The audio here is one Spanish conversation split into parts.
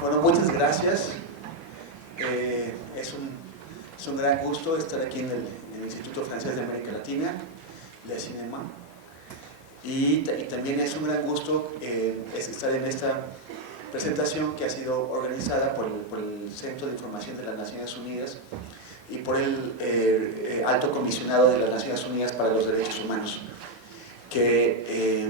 Bueno, muchas gracias. Es un gran gusto estar aquí en el Instituto Francés de América Latina, de Cinema. Y también es un gran gusto estar en esta presentación que ha sido organizada por el Centro de Información de las Naciones Unidas y por el Alto Comisionado de las Naciones Unidas para los Derechos Humanos, que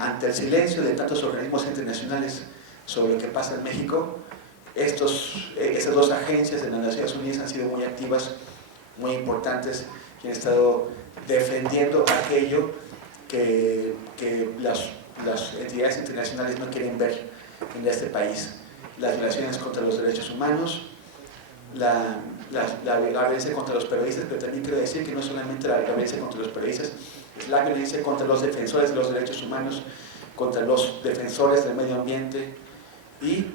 ante el silencio de tantos organismos internacionales sobre lo que pasa en México, esas dos agencias de las Naciones Unidas han sido muy activas, muy importantes, y han estado defendiendo aquello que las entidades internacionales no quieren ver en este país: las violaciones contra los derechos humanos, la violencia contra los periodistas, pero también quiero decir que no solamente la violencia contra los periodistas, es la violencia contra los defensores de los derechos humanos, contra los defensores del medio ambiente y,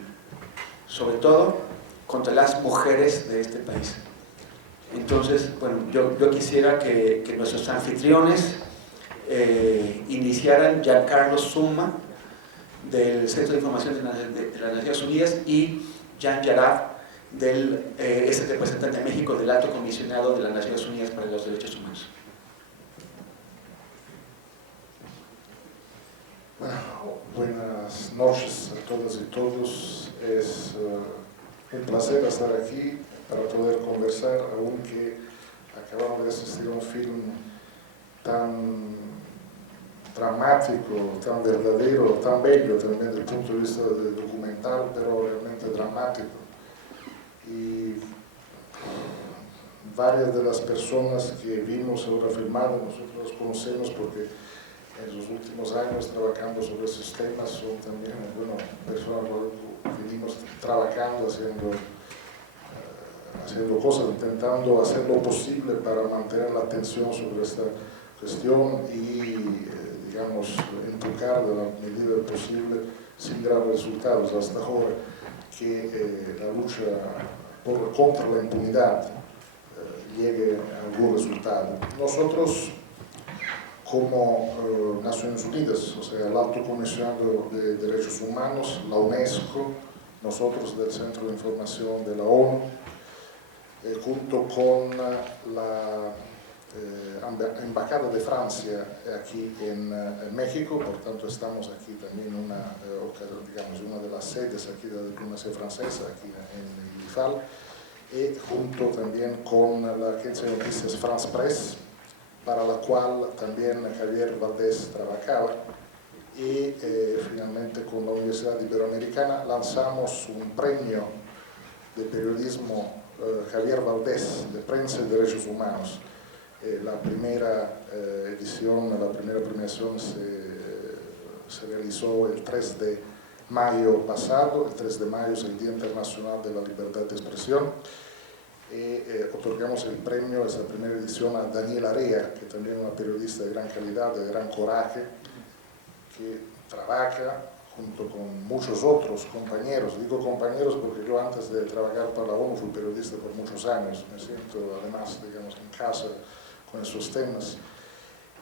sobre todo, contra las mujeres de este país. Entonces, bueno, yo quisiera que nuestros anfitriones iniciaran: Giancarlo Summa, del Centro de Información de las Naciones Unidas, y Jan Yarab, es el representante de México del Alto Comisionado de las Naciones Unidas para los Derechos Humanos. Bueno, buenas noches a todas y todos. Es un placer estar aquí para poder conversar, aunque acabamos de asistir a un film tan dramático, tan verdadero, tan bello también desde el punto de vista documental, pero realmente dramático. Y varias de las personas que vimos ahora filmado, nosotros los conocemos porque en los últimos años trabajando sobre esos temas son también, bueno, personas que venimos trabajando, haciendo cosas, intentando hacer lo posible para mantener la atención sobre esta cuestión y, digamos, empujar de la medida posible sin graves resultados hasta ahora, que la lucha contra la impunidad llegue a algún resultado. Nosotros, como Naciones Unidas, o sea, el Alto Comisionado de Derechos Humanos, la UNESCO, nosotros del Centro de Información de la ONU, junto con la Embajada de Francia aquí en México, por tanto estamos aquí también en una de las sedes aquí de la diplomacia francesa, aquí en el IFAL, y junto también con la agencia de noticias France Press, para la cual también Javier Valdés trabajaba, y finalmente con la Universidad Iberoamericana lanzamos un premio de periodismo Javier Valdés de Prensa y Derechos Humanos. La primera edición, la primera premiación se realizó el 3 de mayo pasado. El 3 de mayo es el Día Internacional de la Libertad de Expresión. Otorgamos el premio, esa primera edición, a Daniela Rea, que también es una periodista de gran calidad, de gran coraje, que trabaja junto con muchos otros compañeros. Digo compañeros porque yo, antes de trabajar para la ONU, fui periodista por muchos años. Me siento además, digamos, en casa con esos temas.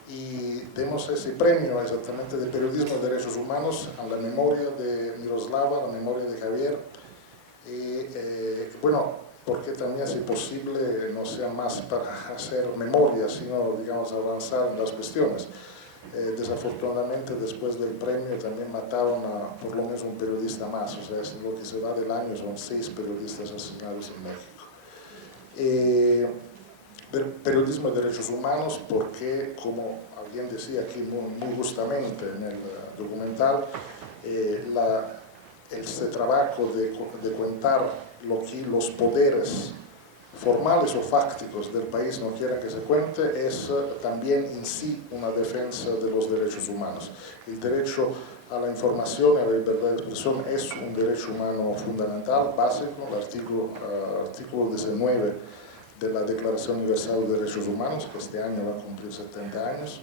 Y demos ese premio exactamente de periodismo de derechos humanos a la memoria de Miroslava, a la memoria de Javier. Y bueno, porque también, si posible, no sea más para hacer memoria, sino, digamos, avanzar en las cuestiones. Desafortunadamente, después del premio también mataron a por lo menos un periodista más, o sea, lo que se va del año son 6 periodistas asesinados en México. Periodismo de derechos humanos porque, como alguien decía aquí muy justamente en el documental, este trabajo de contar lo que los poderes formales o fácticos del país no quieren que se cuente es también en sí una defensa de los derechos humanos. El derecho a la información y a la libertad de expresión es un derecho humano fundamental, básico, el artículo 19 de la Declaración Universal de Derechos Humanos, que este año va a cumplir 70 años,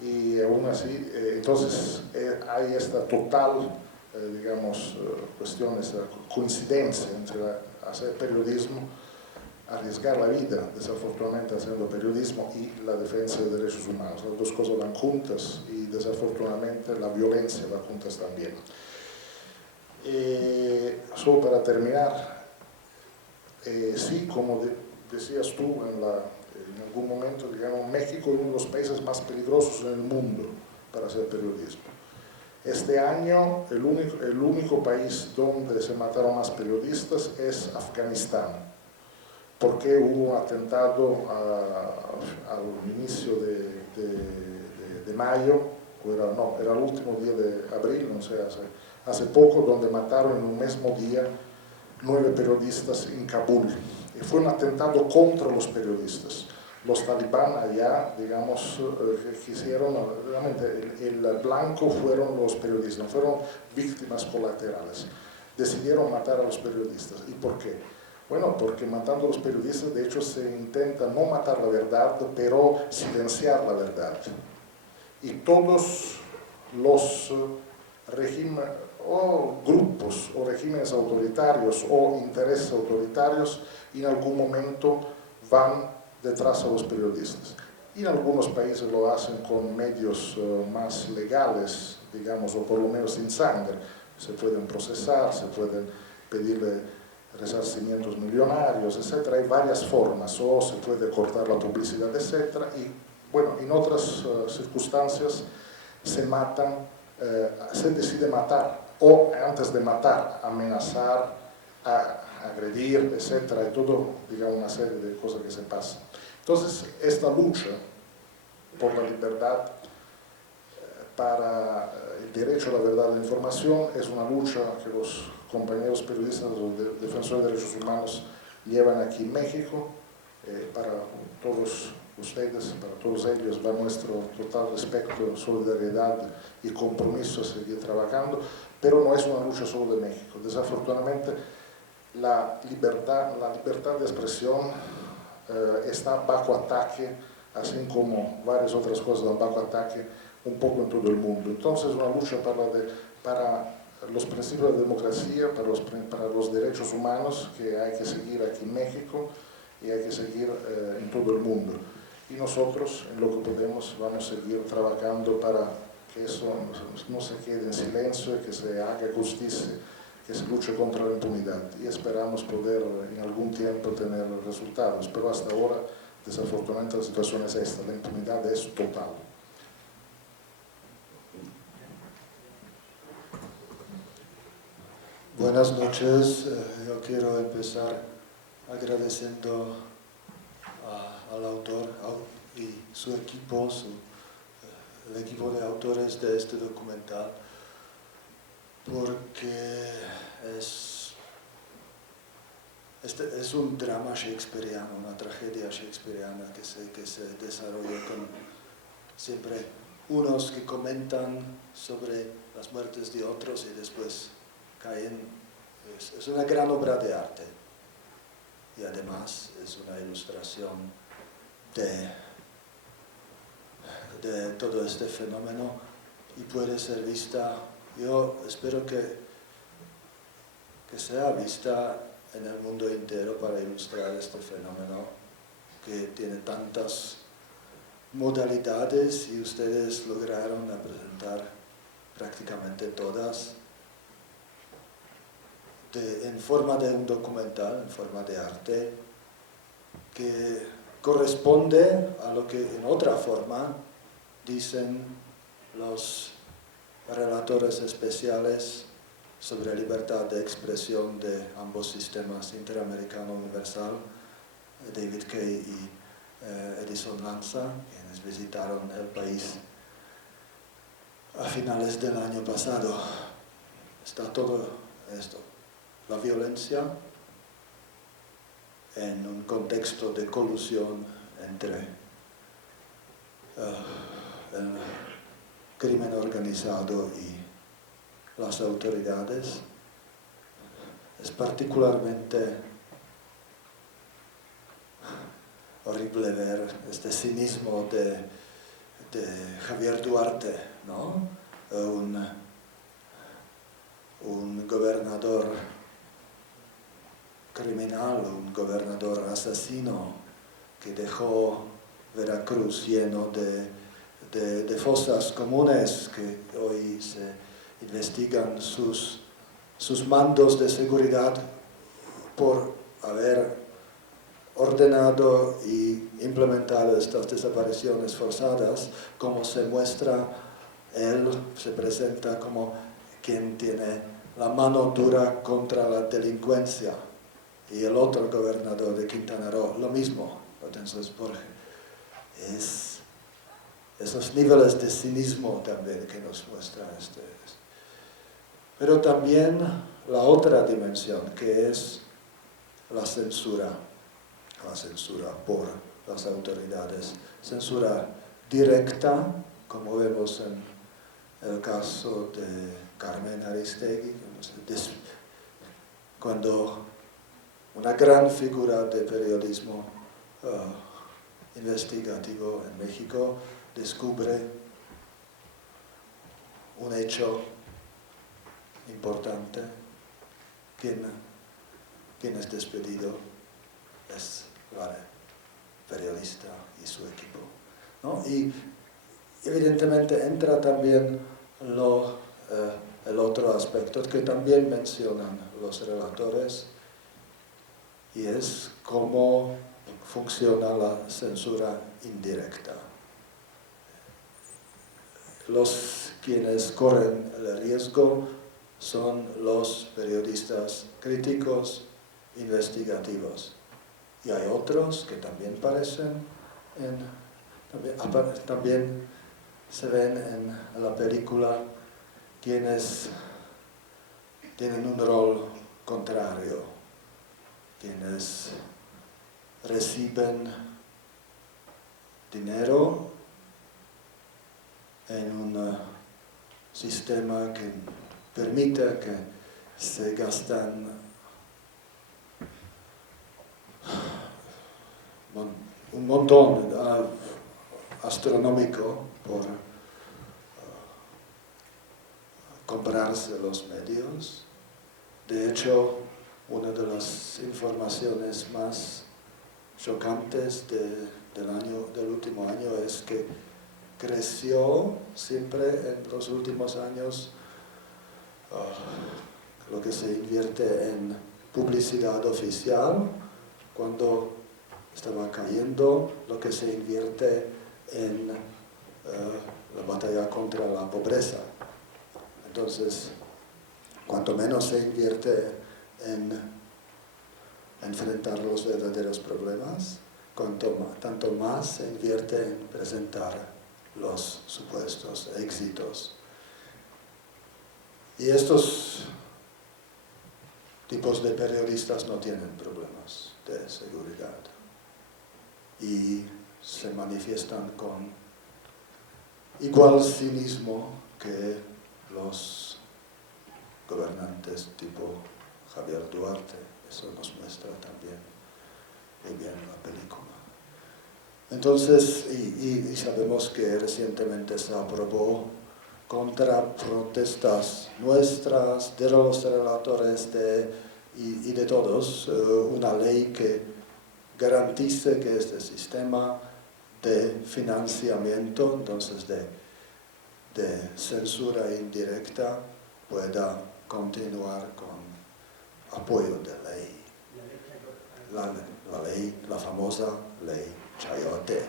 y aún así, entonces hay esta total, digamos, cuestión, esta coincidencia entre hacer periodismo, arriesgar la vida, desafortunadamente, haciendo periodismo, y la defensa de derechos humanos. Las dos cosas van juntas y, desafortunadamente, la violencia va juntas también. Solo para terminar, sí, como decías tú en algún momento, digamos, México es uno de los países más peligrosos en el mundo para hacer periodismo. Este año el único país donde se mataron más periodistas es Afganistán, porque hubo un atentado al inicio de mayo, era el último día de abril, no sé, hace poco, donde mataron en un mismo día 9 periodistas en Kabul. Y fue un atentado contra los periodistas. Los talibán allá, digamos, quisieron, realmente el blanco fueron los periodistas, fueron víctimas colaterales. Decidieron matar a los periodistas. ¿Y por qué? Bueno, porque matando a los periodistas, de hecho, se intenta no matar la verdad, pero silenciar la verdad. Y todos los regímenes o grupos o regímenes autoritarios o intereses autoritarios en algún momento van detrás a los periodistas. Y en algunos países lo hacen con medios más legales, digamos, o por lo menos sin sangre. Se pueden procesar, se pueden pedirle resarcimientos millonarios, etc. Hay varias formas, o se puede cortar la publicidad, etc. Y bueno, en otras circunstancias se matan, se decide matar, o antes de matar, amenazar, agredir, etc. Y todo, digamos, una serie de cosas que se pasan. Entonces, esta lucha por la libertad, para el derecho a la verdad de la información, es una lucha que los compañeros periodistas, los defensores de derechos humanos llevan aquí en México. Para todos ustedes, para todos ellos, va nuestro total respeto, solidaridad y compromiso a seguir trabajando, pero no es una lucha solo de México. Desafortunadamente, la libertad de expresión está bajo ataque, así como varias otras cosas están bajo ataque un poco en todo el mundo. Entonces, una lucha para los principios de democracia, para los derechos humanos que hay que seguir aquí en México y hay que seguir en todo el mundo. Y nosotros, en lo que podemos, vamos a seguir trabajando para que eso no se quede en silencio, que se haga justicia, que se luche contra la impunidad. Y esperamos poder en algún tiempo tener resultados. Pero hasta ahora, desafortunadamente, la situación es esta, la impunidad es total. Buenas noches. Yo quiero empezar agradeciendo al autor y su equipo, el equipo de autores de este documental, porque es un drama shakespeariano, una tragedia shakespeariana que se desarrolla con siempre unos que comentan sobre las muertes de otros y después caen. Es una gran obra de arte y además es una ilustración de todo este fenómeno y puede ser vista, yo espero que sea vista en el mundo entero para ilustrar este fenómeno que tiene tantas modalidades y ustedes lograron presentar prácticamente todas en forma de un documental, en forma de arte, que corresponde a lo que en otra forma dicen los relatores especiales sobre libertad de expresión de ambos sistemas, Interamericano Universal, David Kay y Edison Lanza, quienes visitaron el país a finales del año pasado. Está todo esto. La violencia en un contexto de colusión entre el crimen organizado y las autoridades. Es particularmente horrible ver este cinismo de Javier Duarte, ¿no? Un gobernador criminal, un gobernador asesino que dejó Veracruz lleno de fosas comunes que hoy se investigan sus sus mandos de seguridad por haber ordenado y implementado estas desapariciones forzadas, como se muestra, él se presenta como quien tiene la mano dura contra la delincuencia, y el otro gobernador de Quintana Roo, lo mismo. Entonces, es esos niveles de cinismo también que nos muestra este. Pero también la otra dimensión, que es la censura por las autoridades, censura directa, como vemos en el caso de Carmen Aristegui, cuando una gran figura de periodismo investigativo en México descubre un hecho importante, quien es despedido es la periodista y su equipo, ¿no? Y evidentemente entra también el otro aspecto que también mencionan los relatores, y es cómo funciona la censura indirecta. Quienes corren el riesgo son los periodistas críticos, investigativos. Y hay otros que también también se ven en la película, quienes tienen un rol contrario, quienes reciben dinero en un sistema que permite que se gastan un montón astronómico por comprarse los medios. De hecho, una de las informaciones más chocantes del último año es que creció siempre en los últimos años lo que se invierte en publicidad oficial, cuando estaba cayendo lo que se invierte en la batalla contra la pobreza. Entonces, cuanto menos se invierte en enfrentar los verdaderos problemas, tanto más se invierte en presentar los supuestos éxitos. Y estos tipos de periodistas no tienen problemas de seguridad y se manifiestan con igual cinismo que los gobernantes tipo Javier Duarte. Eso nos muestra también muy bien la película. Entonces, y sabemos que recientemente se aprobó contra protestas nuestras, de los relatores y de todos, una ley que garantice que este sistema de financiamiento, entonces de censura indirecta, pueda continuar con apoyo de ley. La famosa ley Chayote.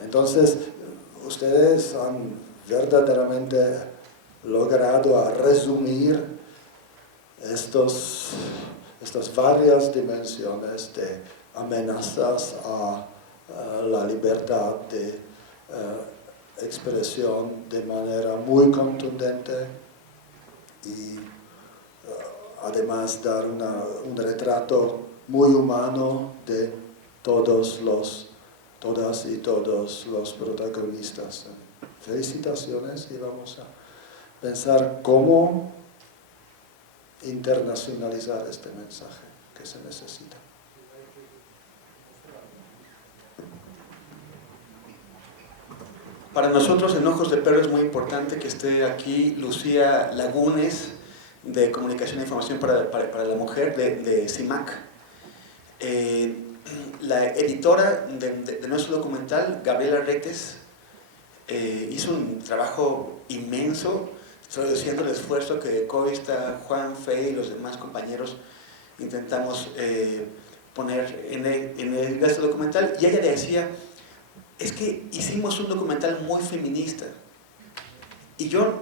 Entonces, ustedes han verdaderamente logrado resumir estas varias dimensiones de amenazas a la libertad de expresión de manera muy contundente y además dar un retrato muy humano de todas y todos los protagonistas. Felicitaciones, y vamos a pensar cómo internacionalizar este mensaje que se necesita. Para nosotros en Ojos de Perro es muy importante que esté aquí Lucía Lagunes, de Comunicación e Información para la Mujer, de CIMAC. La editora de nuestro documental, Gabriela Retes, hizo un trabajo inmenso reduciendo el esfuerzo que Coista, Juan, Fe y los demás compañeros intentamos poner en este documental. Y ella decía, es que hicimos un documental muy feminista. Y yo,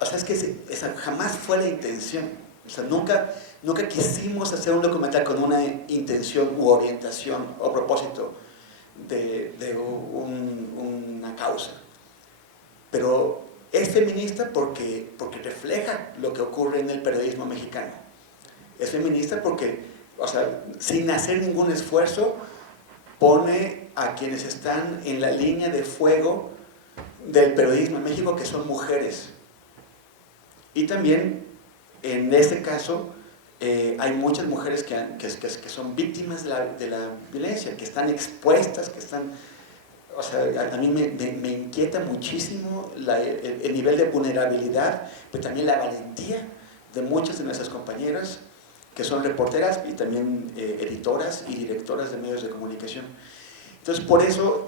o sea, es que esa jamás fue la intención. O sea, nunca quisimos hacer un documental con una intención u orientación o propósito de una causa. Pero es feminista porque refleja lo que ocurre en el periodismo mexicano. Es feminista porque, o sea, sin hacer ningún esfuerzo, pone a quienes están en la línea de fuego del periodismo en México, que son mujeres. Y también, en este caso, hay muchas mujeres que son víctimas de la violencia, que están expuestas, que están... O sea, a mí me inquieta muchísimo el nivel de vulnerabilidad, pero también la valentía de muchas de nuestras compañeras, que son reporteras y también editoras y directoras de medios de comunicación. Entonces, por eso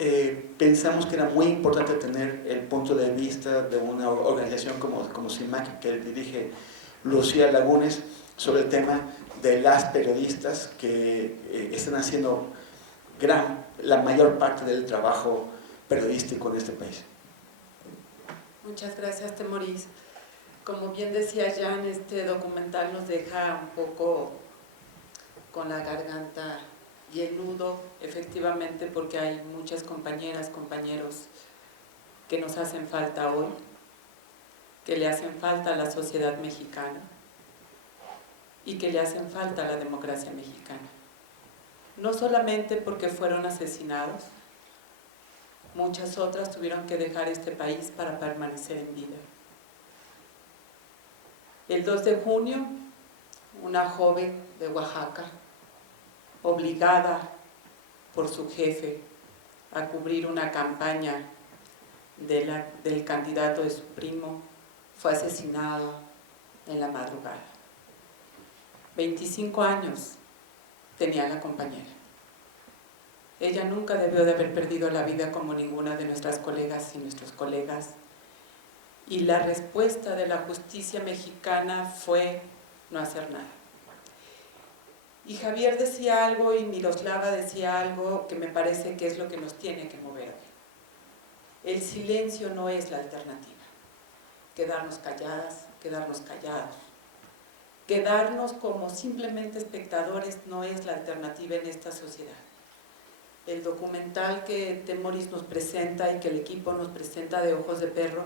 pensamos que era muy importante tener el punto de vista de una organización como CIMAC, que dirige Lucía Lagunes, sobre el tema de las periodistas que están haciendo la mayor parte del trabajo periodístico en este país. Muchas gracias, Temoris. Como bien decía Jan, este documental nos deja un poco con la garganta y el nudo, efectivamente, porque hay muchas compañeras, compañeros que nos hacen falta hoy, que le hacen falta a la sociedad mexicana y que le hacen falta a la democracia mexicana. No solamente porque fueron asesinados, muchas otras tuvieron que dejar este país para permanecer en vida. El 2 de junio, una joven de Oaxaca, obligada por su jefe a cubrir una campaña del candidato de su primo, fue asesinado en la madrugada. 25 años tenía la compañera. Ella nunca debió de haber perdido la vida como ninguna de nuestras colegas y nuestros colegas. Y la respuesta de la justicia mexicana fue no hacer nada. Y Javier decía algo y Miroslava decía algo que me parece que es lo que nos tiene que mover hoy. El silencio no es la alternativa. Quedarnos calladas, quedarnos callados. Quedarnos como simplemente espectadores no es la alternativa en esta sociedad. El documental que Temoris nos presenta y que el equipo nos presenta de Ojos de Perro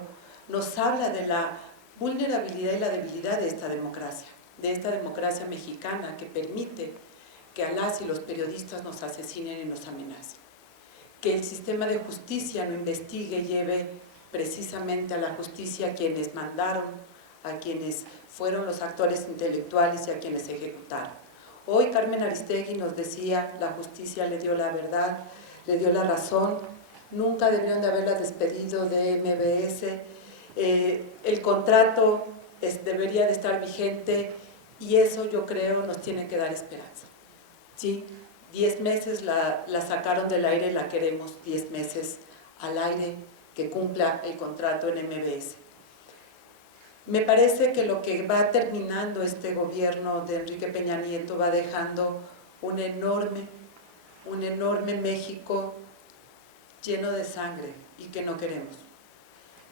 nos habla de la vulnerabilidad y la debilidad de esta democracia mexicana que permite que a las y los periodistas nos asesinen y nos amenacen. Que el sistema de justicia no investigue y lleve precisamente a la justicia a quienes mandaron, a quienes fueron los actores intelectuales y a quienes ejecutaron. Hoy Carmen Aristegui nos decía, la justicia le dio la verdad, le dio la razón, nunca debieron de haberla despedido de MBS, el contrato debería de estar vigente y eso yo creo nos tiene que dar esperanza. ¿Sí? 10 meses la sacaron del aire, la queremos 10 meses al aire, que cumpla el contrato en MBS. Me parece que lo que va terminando este gobierno de Enrique Peña Nieto va dejando un enorme México lleno de sangre y que no queremos.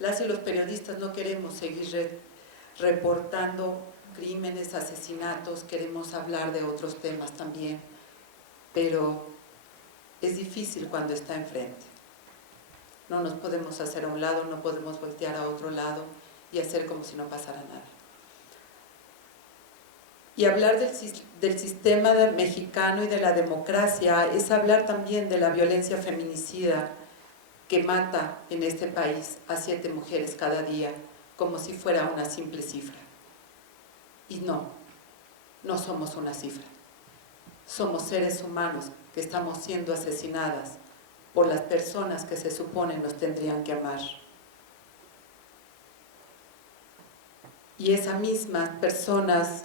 Las y los periodistas no queremos seguir reportando crímenes, asesinatos, queremos hablar de otros temas también, pero es difícil cuando está enfrente. No nos podemos hacer a un lado, no podemos voltear a otro lado y hacer como si no pasara nada. Y hablar del sistema mexicano y de la democracia es hablar también de la violencia feminicida que mata en este país a 7 mujeres cada día, como si fuera una simple cifra. Y no somos una cifra. Somos seres humanos que estamos siendo asesinadas por las personas que se supone nos tendrían que amar. Y esas mismas personas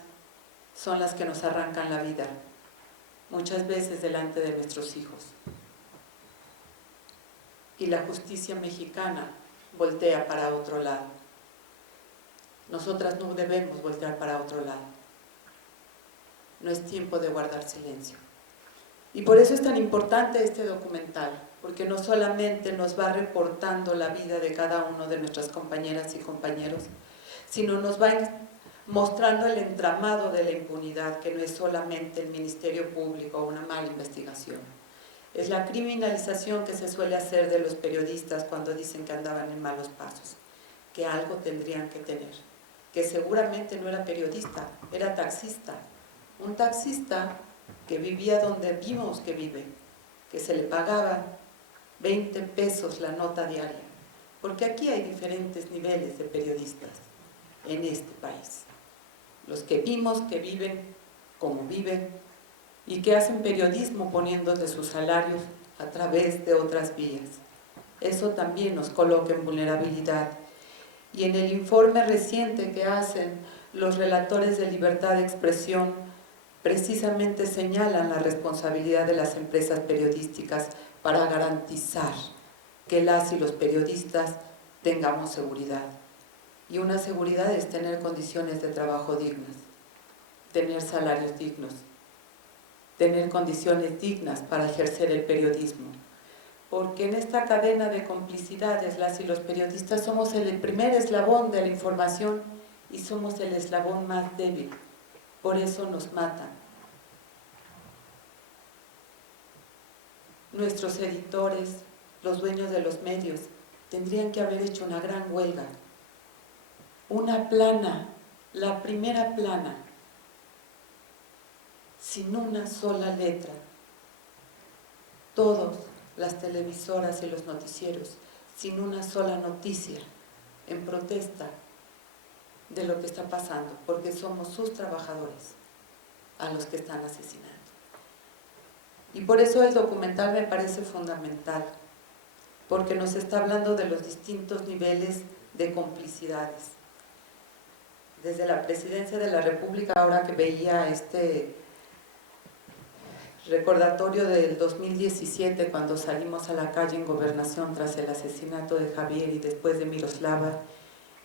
son las que nos arrancan la vida, muchas veces delante de nuestros hijos. Y la justicia mexicana voltea para otro lado. Nosotras no debemos voltear para otro lado. No es tiempo de guardar silencio. Y por eso es tan importante este documental, porque no solamente nos va reportando la vida de cada uno de nuestras compañeras y compañeros, sino nos va mostrando el entramado de la impunidad, que no es solamente el Ministerio Público o una mala investigación. Es la criminalización que se suele hacer de los periodistas cuando dicen que andaban en malos pasos, que algo tendrían que tener, que seguramente no era periodista, era taxista. Un taxista que vivía donde vimos que vive, que se le pagaba 20 pesos la nota diaria, porque aquí hay diferentes niveles de periodistas en este país. Los que vimos que viven como viven y que hacen periodismo poniendo de sus salarios a través de otras vías. Eso también nos coloca en vulnerabilidad. Y en el informe reciente que hacen los relatores de libertad de expresión, precisamente señalan la responsabilidad de las empresas periodísticas para garantizar que las y los periodistas tengamos seguridad. Y una seguridad es tener condiciones de trabajo dignas, tener salarios dignos, tener condiciones dignas para ejercer el periodismo. Porque en esta cadena de complicidades, las y los periodistas somos el primer eslabón de la información y somos el eslabón más débil. Por eso nos matan. Nuestros editores, los dueños de los medios, tendrían que haber hecho una gran huelga. Una plana, la primera plana, sin una sola letra. Todas las televisoras y los noticieros, sin una sola noticia, en protesta de lo que está pasando, porque somos sus trabajadores a los que están asesinando. Y por eso el documental me parece fundamental, porque nos está hablando de los distintos niveles de complicidades. Desde la Presidencia de la República, ahora que veía este recordatorio del 2017, cuando salimos a la calle en Gobernación tras el asesinato de Javier y después de Miroslava,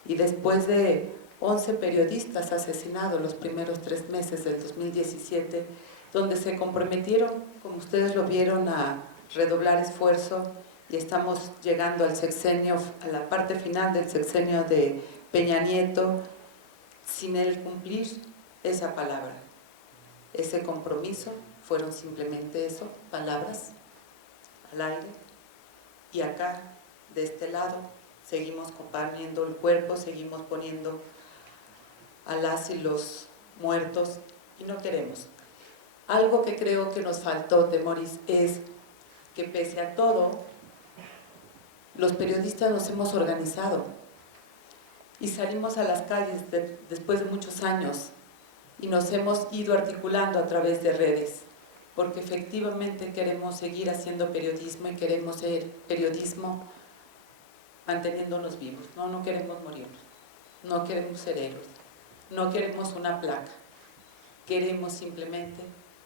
y después de 11 periodistas asesinados los primeros 3 meses del 2017, donde se comprometieron, como ustedes lo vieron, a redoblar esfuerzo, y estamos llegando al sexenio, a la parte final del sexenio de Peña Nieto, sin él cumplir esa palabra, ese compromiso. Fueron simplemente eso, palabras al aire. Y acá, de este lado, seguimos poniendo el cuerpo, seguimos poniendo a las y los muertos y no queremos. Algo que creo que nos faltó, Temoris, es que pese a todo, los periodistas nos hemos organizado y salimos a las calles después de muchos años y nos hemos ido articulando a través de redes, porque efectivamente queremos seguir haciendo periodismo y queremos ser periodismo manteniéndonos vivos. No queremos morirnos, no queremos ser héroes, no queremos una placa, queremos simplemente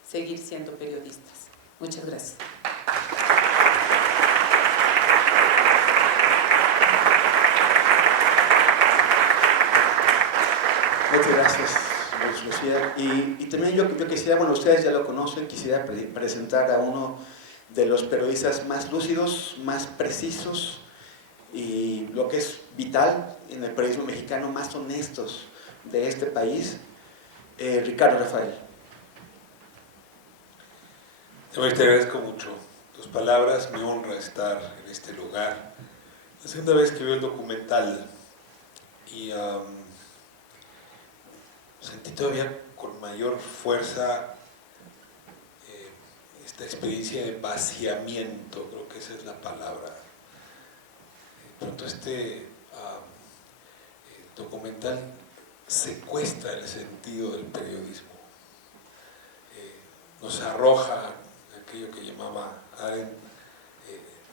seguir siendo periodistas. Muchas gracias. Muchas gracias, Lucía. Y también yo quisiera, bueno, ustedes ya lo conocen, quisiera presentar a uno de los periodistas más lúcidos, más precisos y lo que es vital en el periodismo mexicano, más honestos de este país, Ricardo Rafael. Te agradezco mucho tus palabras, me honra estar en este lugar. La segunda vez que veo el documental y sentí todavía con mayor fuerza esta experiencia de vaciamiento, creo que esa es la palabra. De pronto este documental secuestra el sentido del periodismo, nos arroja aquello que llamaba Arendt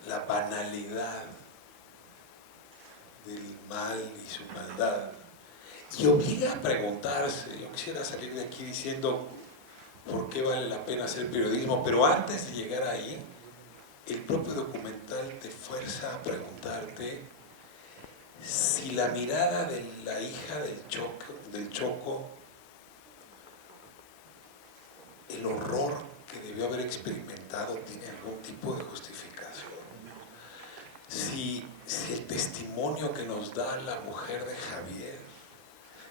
la banalidad del mal y su maldad, y obliga a preguntarse. Yo quisiera salir de aquí diciendo por qué vale la pena hacer periodismo, pero antes de llegar ahí, el propio documental te fuerza a preguntarte si la mirada de la hija del Choco, el horror que debió haber experimentado tiene algún tipo de justificación. Si el testimonio que nos da la mujer de Javier,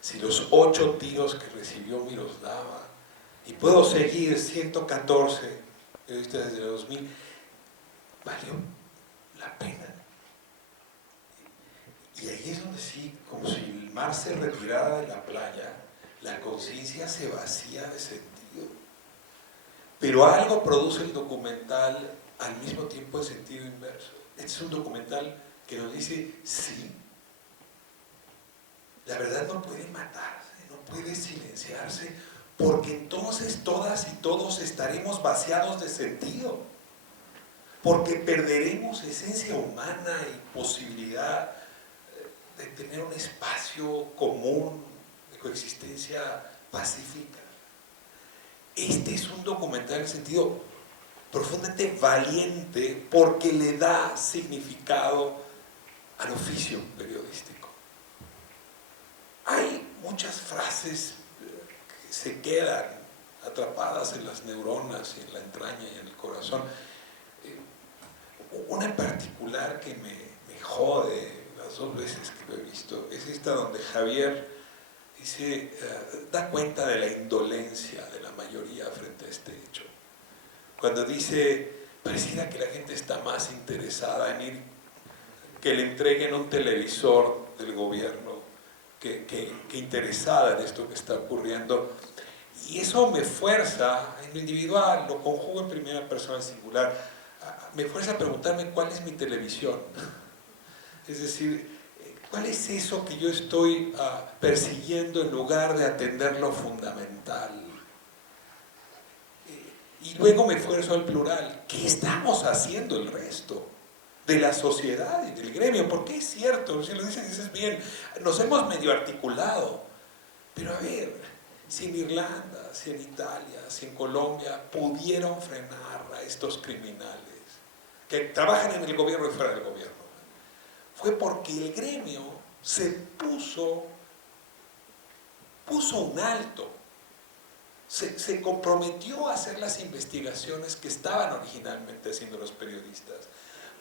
si los 8 tiros que recibió Miroslava, y puedo seguir 114 desde el 2000, valió la pena. Y ahí es donde sí, como si el mar se retirara de la playa, la conciencia se vacía de sentido. Pero algo produce el documental al mismo tiempo en sentido inverso. Este es un documental que nos dice, sí, la verdad no puede matarse, no puede silenciarse, porque entonces todas y todos estaremos vaciados de sentido, porque perderemos esencia humana y posibilidad de tener un espacio común de coexistencia pacífica. Este es un documental en sentido profundamente valiente porque le da significado al oficio periodístico. Hay muchas frases que se quedan atrapadas en las neuronas y en la entraña y en el corazón. Una en particular que me jode las 2 veces que lo he visto es esta donde Javier dice, da cuenta de la indolencia de la mayoría frente a este hecho. Cuando dice, pareciera que la gente está más interesada en ir, que le entreguen un televisor del gobierno, que interesada en esto que está ocurriendo. Y eso me fuerza, en lo individual, lo conjugo en primera persona singular, me fuerza a preguntarme cuál es mi televisión. Es decir, ¿cuál es eso que yo estoy persiguiendo en lugar de atender lo fundamental? Y luego me esfuerzo al plural. ¿Qué estamos haciendo el resto de la sociedad y del gremio? Porque es cierto, si lo dices bien, nos hemos medio articulado. Pero a ver, si en Irlanda, si en Italia, si en Colombia pudieron frenar a estos criminales que trabajan en el gobierno y fuera del gobierno, fue porque el gremio se puso un alto, se comprometió a hacer las investigaciones que estaban originalmente haciendo los periodistas,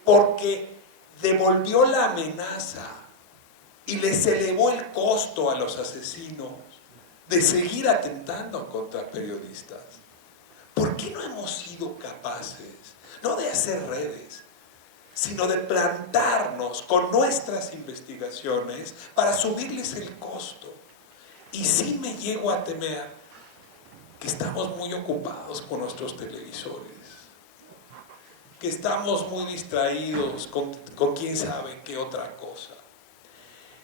porque devolvió la amenaza y les elevó el costo a los asesinos de seguir atentando contra periodistas. ¿Por qué no hemos sido capaces, no de hacer redes, sino de plantarnos con nuestras investigaciones para subirles el costo? Y sí me llego a temer que estamos muy ocupados con nuestros televisores, que estamos muy distraídos con quién sabe qué otra cosa.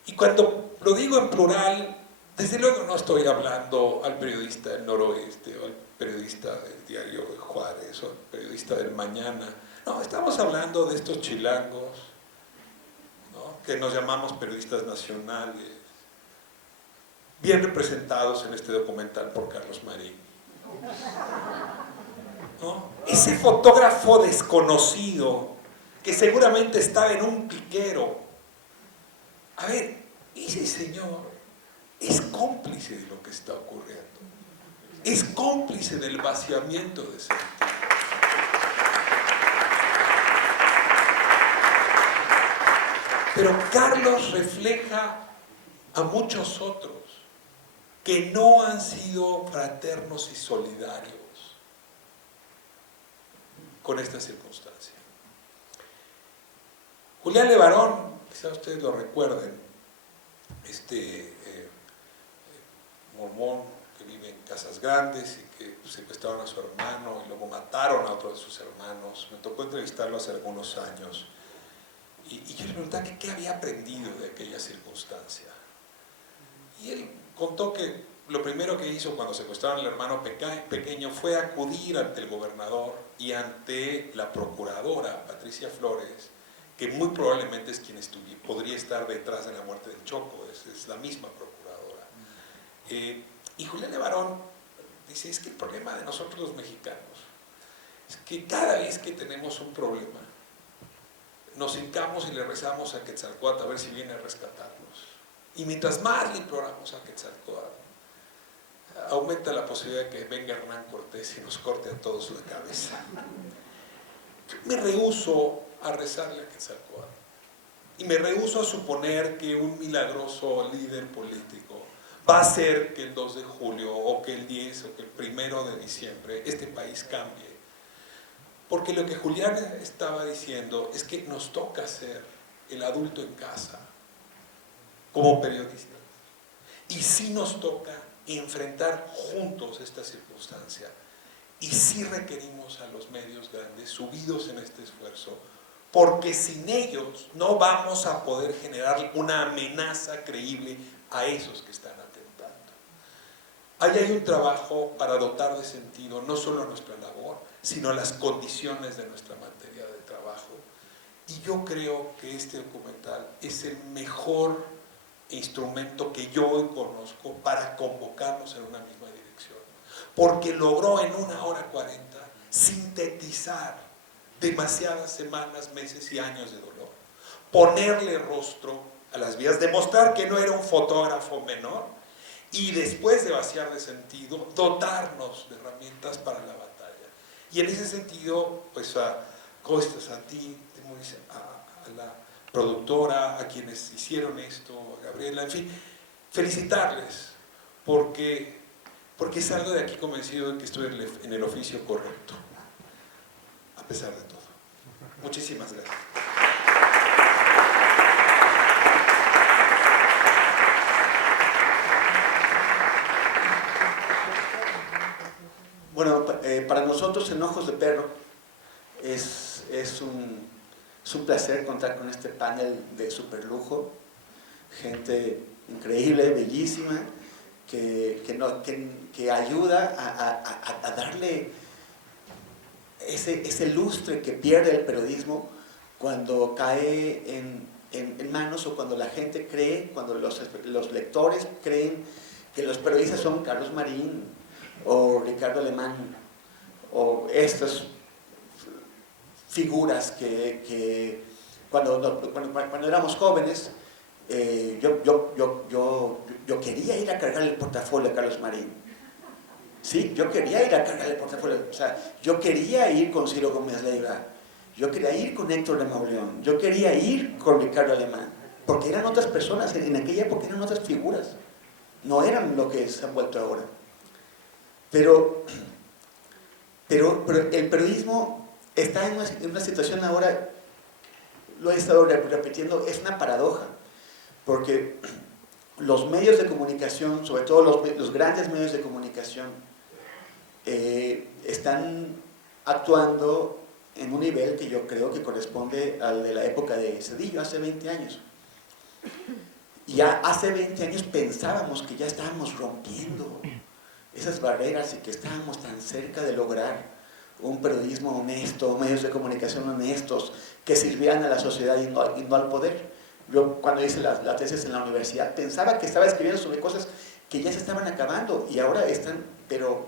Y cuando lo digo en plural, desde luego no estoy hablando al periodista del Noroeste, o al periodista del Diario de Juárez, o al periodista del Mañana. No, estamos hablando de estos chilangos, ¿no?, que nos llamamos periodistas nacionales, bien representados en este documental por Carlos Marín, ¿no? Ese fotógrafo desconocido que seguramente estaba en un piquero. A ver, ese señor es cómplice de lo que está ocurriendo, es cómplice del vaciamiento de sentido. Pero Carlos refleja a muchos otros que no han sido fraternos y solidarios con esta circunstancia. Julián Levarón, quizá ustedes lo recuerden, este mormón que vive en Casas Grandes y que secuestraron a su hermano y luego mataron a otro de sus hermanos. Me tocó entrevistarlo hace algunos años y yo le preguntaba qué había aprendido de aquella circunstancia. Y él contó que lo primero que hizo cuando secuestraron al hermano pequeño fue acudir ante el gobernador y ante la procuradora, Patricia Flores, que muy probablemente es quien podría estar detrás de la muerte del Choco, es la misma procuradora. Y Julián Levarón dice, es que el problema de nosotros los mexicanos es que cada vez que tenemos un problema, nos hincamos y le rezamos a Quetzalcóatl a ver si viene a rescatarnos. Y mientras más le imploramos a Quetzalcóatl, aumenta la posibilidad de que venga Hernán Cortés y nos corte a todos la cabeza. Yo me rehúso a rezarle a Quetzalcóatl y me rehúso a suponer que un milagroso líder político va a hacer que el 2 de julio o que el 10 o que el 1 de diciembre este país cambie. Porque lo que Julián estaba diciendo es que nos toca ser el adulto en casa como periodistas. Y sí nos toca enfrentar juntos esta circunstancia. Y sí requerimos a los medios grandes subidos en este esfuerzo, porque sin ellos no vamos a poder generar una amenaza creíble a esos que están atentando. Ahí hay un trabajo para dotar de sentido no solo nuestra labor, sino las condiciones de nuestra materia de trabajo. Y yo creo que este documental es el mejor instrumento que yo hoy conozco para convocarnos en una misma dirección, porque logró en 1 hora 40 sintetizar demasiadas semanas, meses y años de dolor, ponerle rostro a las vidas, demostrar que no era un fotógrafo menor y después de vaciar de sentido, dotarnos de herramientas para la batalla. Y en ese sentido, pues a Costas, a ti, a la productora, a quienes hicieron esto, a Gabriela, en fin, felicitarles, porque salgo de aquí convencido de que estoy en el oficio correcto, a pesar de todo. Muchísimas gracias. Bueno, para nosotros en Ojos de Perro es un placer contar con este panel de superlujo, gente increíble, bellísima, que ayuda a darle ese lustre que pierde el periodismo cuando cae en manos, o cuando la gente cree, cuando los lectores creen que los periodistas son Carlos Marín o Ricardo Alemán o estas figuras que cuando éramos jóvenes, yo quería ir a cargar el portafolio a Carlos Marín. Sí, yo quería ir a cargar el portafolio. O sea, yo quería ir con Ciro Gómez Leiva, yo quería ir con Héctor de Mauleón, yo quería ir con Ricardo Alemán, porque eran otras personas, en aquella época eran otras figuras, no eran lo que se han vuelto ahora. Pero el periodismo está en una situación ahora, lo he estado repitiendo, es una paradoja, porque los medios de comunicación, sobre todo los grandes medios de comunicación, están actuando en un nivel que yo creo que corresponde al de la época de Zedillo, hace 20 años. Y ya hace 20 años pensábamos que ya estábamos rompiendo esas barreras y que estábamos tan cerca de lograr un periodismo honesto, medios de comunicación honestos, que sirvieran a la sociedad y no al poder. Yo cuando hice la tesis en la universidad pensaba que estaba escribiendo sobre cosas que ya se estaban acabando y ahora están, pero,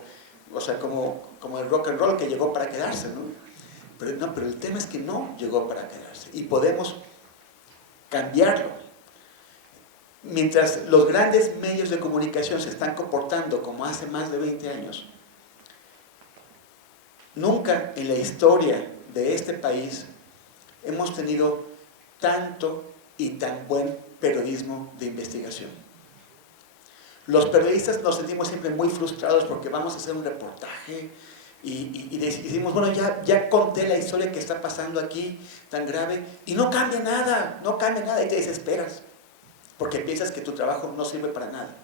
o sea, como el rock and roll que llegó para quedarse, ¿no? Pero el tema es que no llegó para quedarse y podemos cambiarlo. Mientras los grandes medios de comunicación se están comportando como hace más de 20 años, nunca en la historia de este país hemos tenido tanto y tan buen periodismo de investigación. Los periodistas nos sentimos siempre muy frustrados porque vamos a hacer un reportaje y decimos, bueno, ya conté la historia que está pasando aquí, tan grave, y no cambia nada, y te desesperas, porque piensas que tu trabajo no sirve para nada.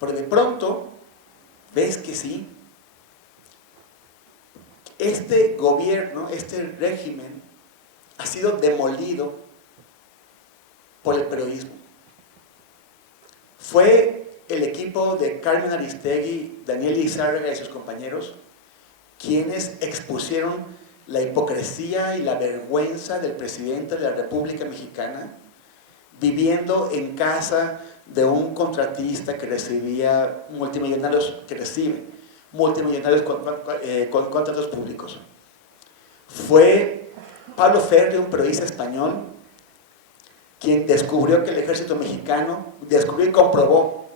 Pero de pronto, ves que sí. Este gobierno, este régimen, ha sido demolido por el periodismo. Fue el equipo de Carmen Aristegui, Daniel Lizárraga y sus compañeros quienes expusieron la hipocresía y la vergüenza del presidente de la República Mexicana viviendo en casa de un contratista que recibía multimillonarios, con contratos públicos. Fue Pablo Ferri, un periodista español, quien descubrió que el ejército mexicano, descubrió y comprobó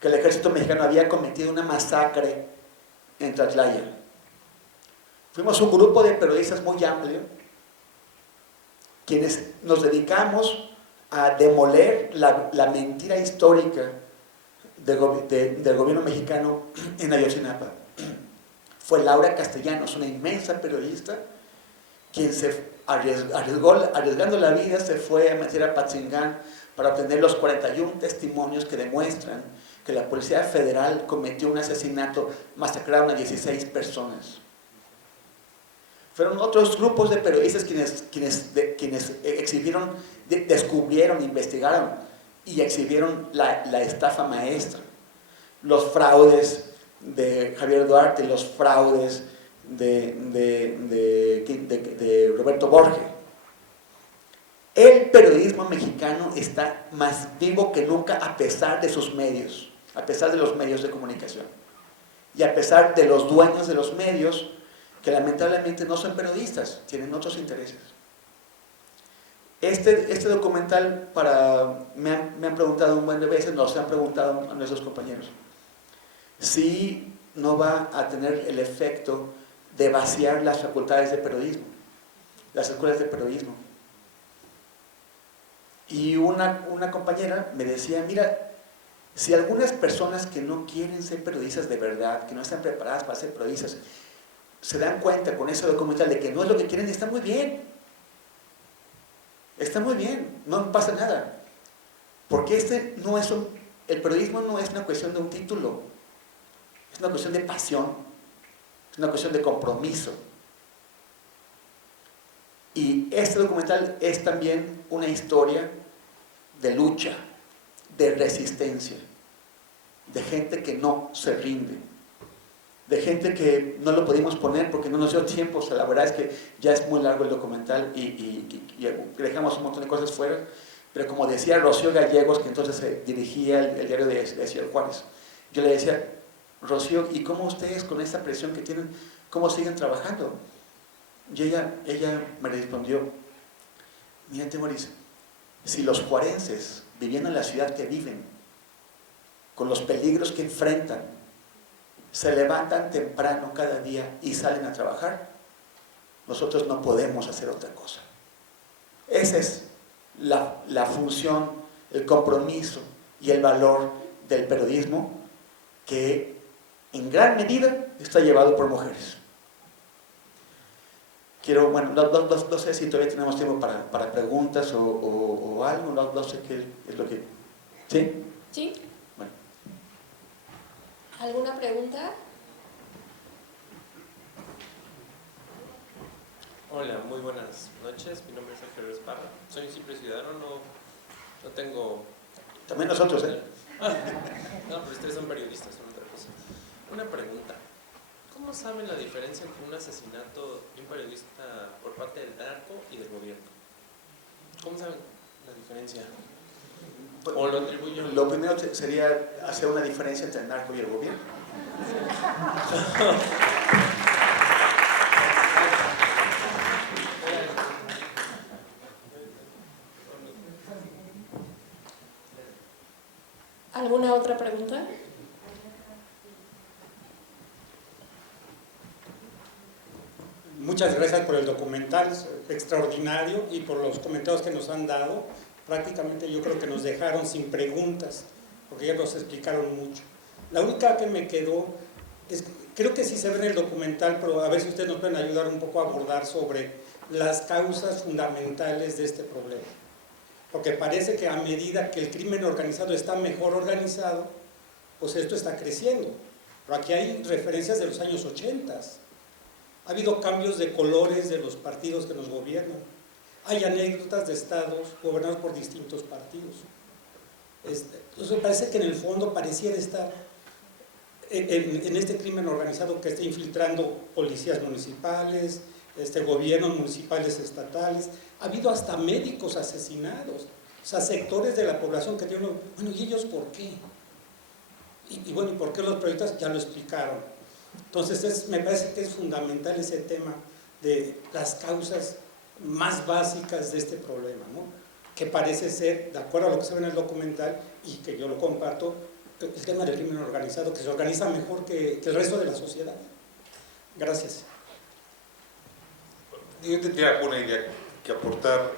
que el ejército mexicano había cometido una masacre en Tlatlaya. Fuimos un grupo de periodistas muy amplio, quienes nos dedicamos a demoler la mentira histórica del gobierno mexicano en Ayotzinapa. Fue Laura Castellanos, una inmensa periodista, quien se arriesgando la vida, se fue a meter a Patzingán para obtener los 41 testimonios que demuestran que la Policía Federal cometió un asesinato, masacraron a 16 personas. Fueron otros grupos de periodistas quienes exhibieron, descubrieron, investigaron y exhibieron la estafa maestra, los fraudes de Javier Duarte, los fraudes de Roberto Borges. El periodismo mexicano está más vivo que nunca a pesar de sus medios, a pesar de los medios de comunicación y a pesar de los dueños de los medios que lamentablemente no son periodistas, tienen otros intereses. Este documental, me han preguntado un buen de veces, nos han preguntado a nuestros compañeros, si no va a tener el efecto de vaciar las facultades de periodismo, las escuelas de periodismo. Y una compañera me decía, mira, si algunas personas que no quieren ser periodistas de verdad, que no están preparadas para ser periodistas, se dan cuenta con ese documental de que no es lo que quieren, está muy bien. Está muy bien, no pasa nada. Porque el periodismo no es una cuestión de un título, es una cuestión de pasión. Es una cuestión de compromiso. Y este documental es también una historia de lucha, de resistencia, de gente que no se rinde, de gente que no lo pudimos poner porque no nos dio tiempo. O sea, la verdad es que ya es muy largo el documental y dejamos un montón de cosas fuera, pero como decía Rocío Gallegos, que entonces dirigía el diario de Ciudad Juárez, yo le decía, Rocío, ¿y cómo ustedes con esta presión que tienen, cómo siguen trabajando? Y ella me respondió, mira, Temoris, si los juarenses, viviendo en la ciudad que viven, con los peligros que enfrentan, se levantan temprano cada día y salen a trabajar, nosotros no podemos hacer otra cosa. Esa es la función, el compromiso y el valor del periodismo, que en gran medida está llevado por mujeres. No sé si todavía tenemos tiempo para preguntas o algo, no sé qué es lo que... ¿Sí? ¿Sí? Bueno. ¿Alguna pregunta? Hola, muy buenas noches. Mi nombre es Ángel Esparra. Soy un simple ciudadano, no tengo... También nosotros, ¿eh? No, pero ustedes son periodistas, son otra cosa. Una pregunta. ¿Cómo saben la diferencia entre un asesinato de un periodista por parte del narco y del gobierno? ¿Cómo saben la diferencia? ¿O lo atribuyen? Lo primero sería hacer una diferencia entre el narco y el gobierno. ¿Alguna otra pregunta? Muchas gracias por el documental, extraordinario, y por los comentarios que nos han dado. Prácticamente yo creo que nos dejaron sin preguntas, porque ya nos explicaron mucho. La única que me quedó es, creo que sí se ve en el documental, pero a ver si ustedes nos pueden ayudar un poco a abordar sobre las causas fundamentales de este problema. Porque parece que a medida que el crimen organizado está mejor organizado, pues esto está creciendo. Pero aquí hay referencias de los años 80. Ha habido cambios de colores de los partidos que nos gobiernan. Hay anécdotas de estados gobernados por distintos partidos. Entonces parece que en el fondo pareciera estar en este crimen organizado que está infiltrando policías municipales, gobiernos municipales, estatales. Ha habido hasta médicos asesinados. O sea, sectores de la población que tienen... Bueno, ¿y ellos por qué? Y bueno, ¿y por qué los periodistas? Ya lo explicaron. Entonces me parece que es fundamental ese tema de las causas más básicas de este problema, ¿no? Que parece ser, de acuerdo a lo que se ve en el documental, y que yo lo comparto, el tema del crimen organizado, que se organiza mejor que el resto de la sociedad. Gracias. Yo tendría una idea que aportar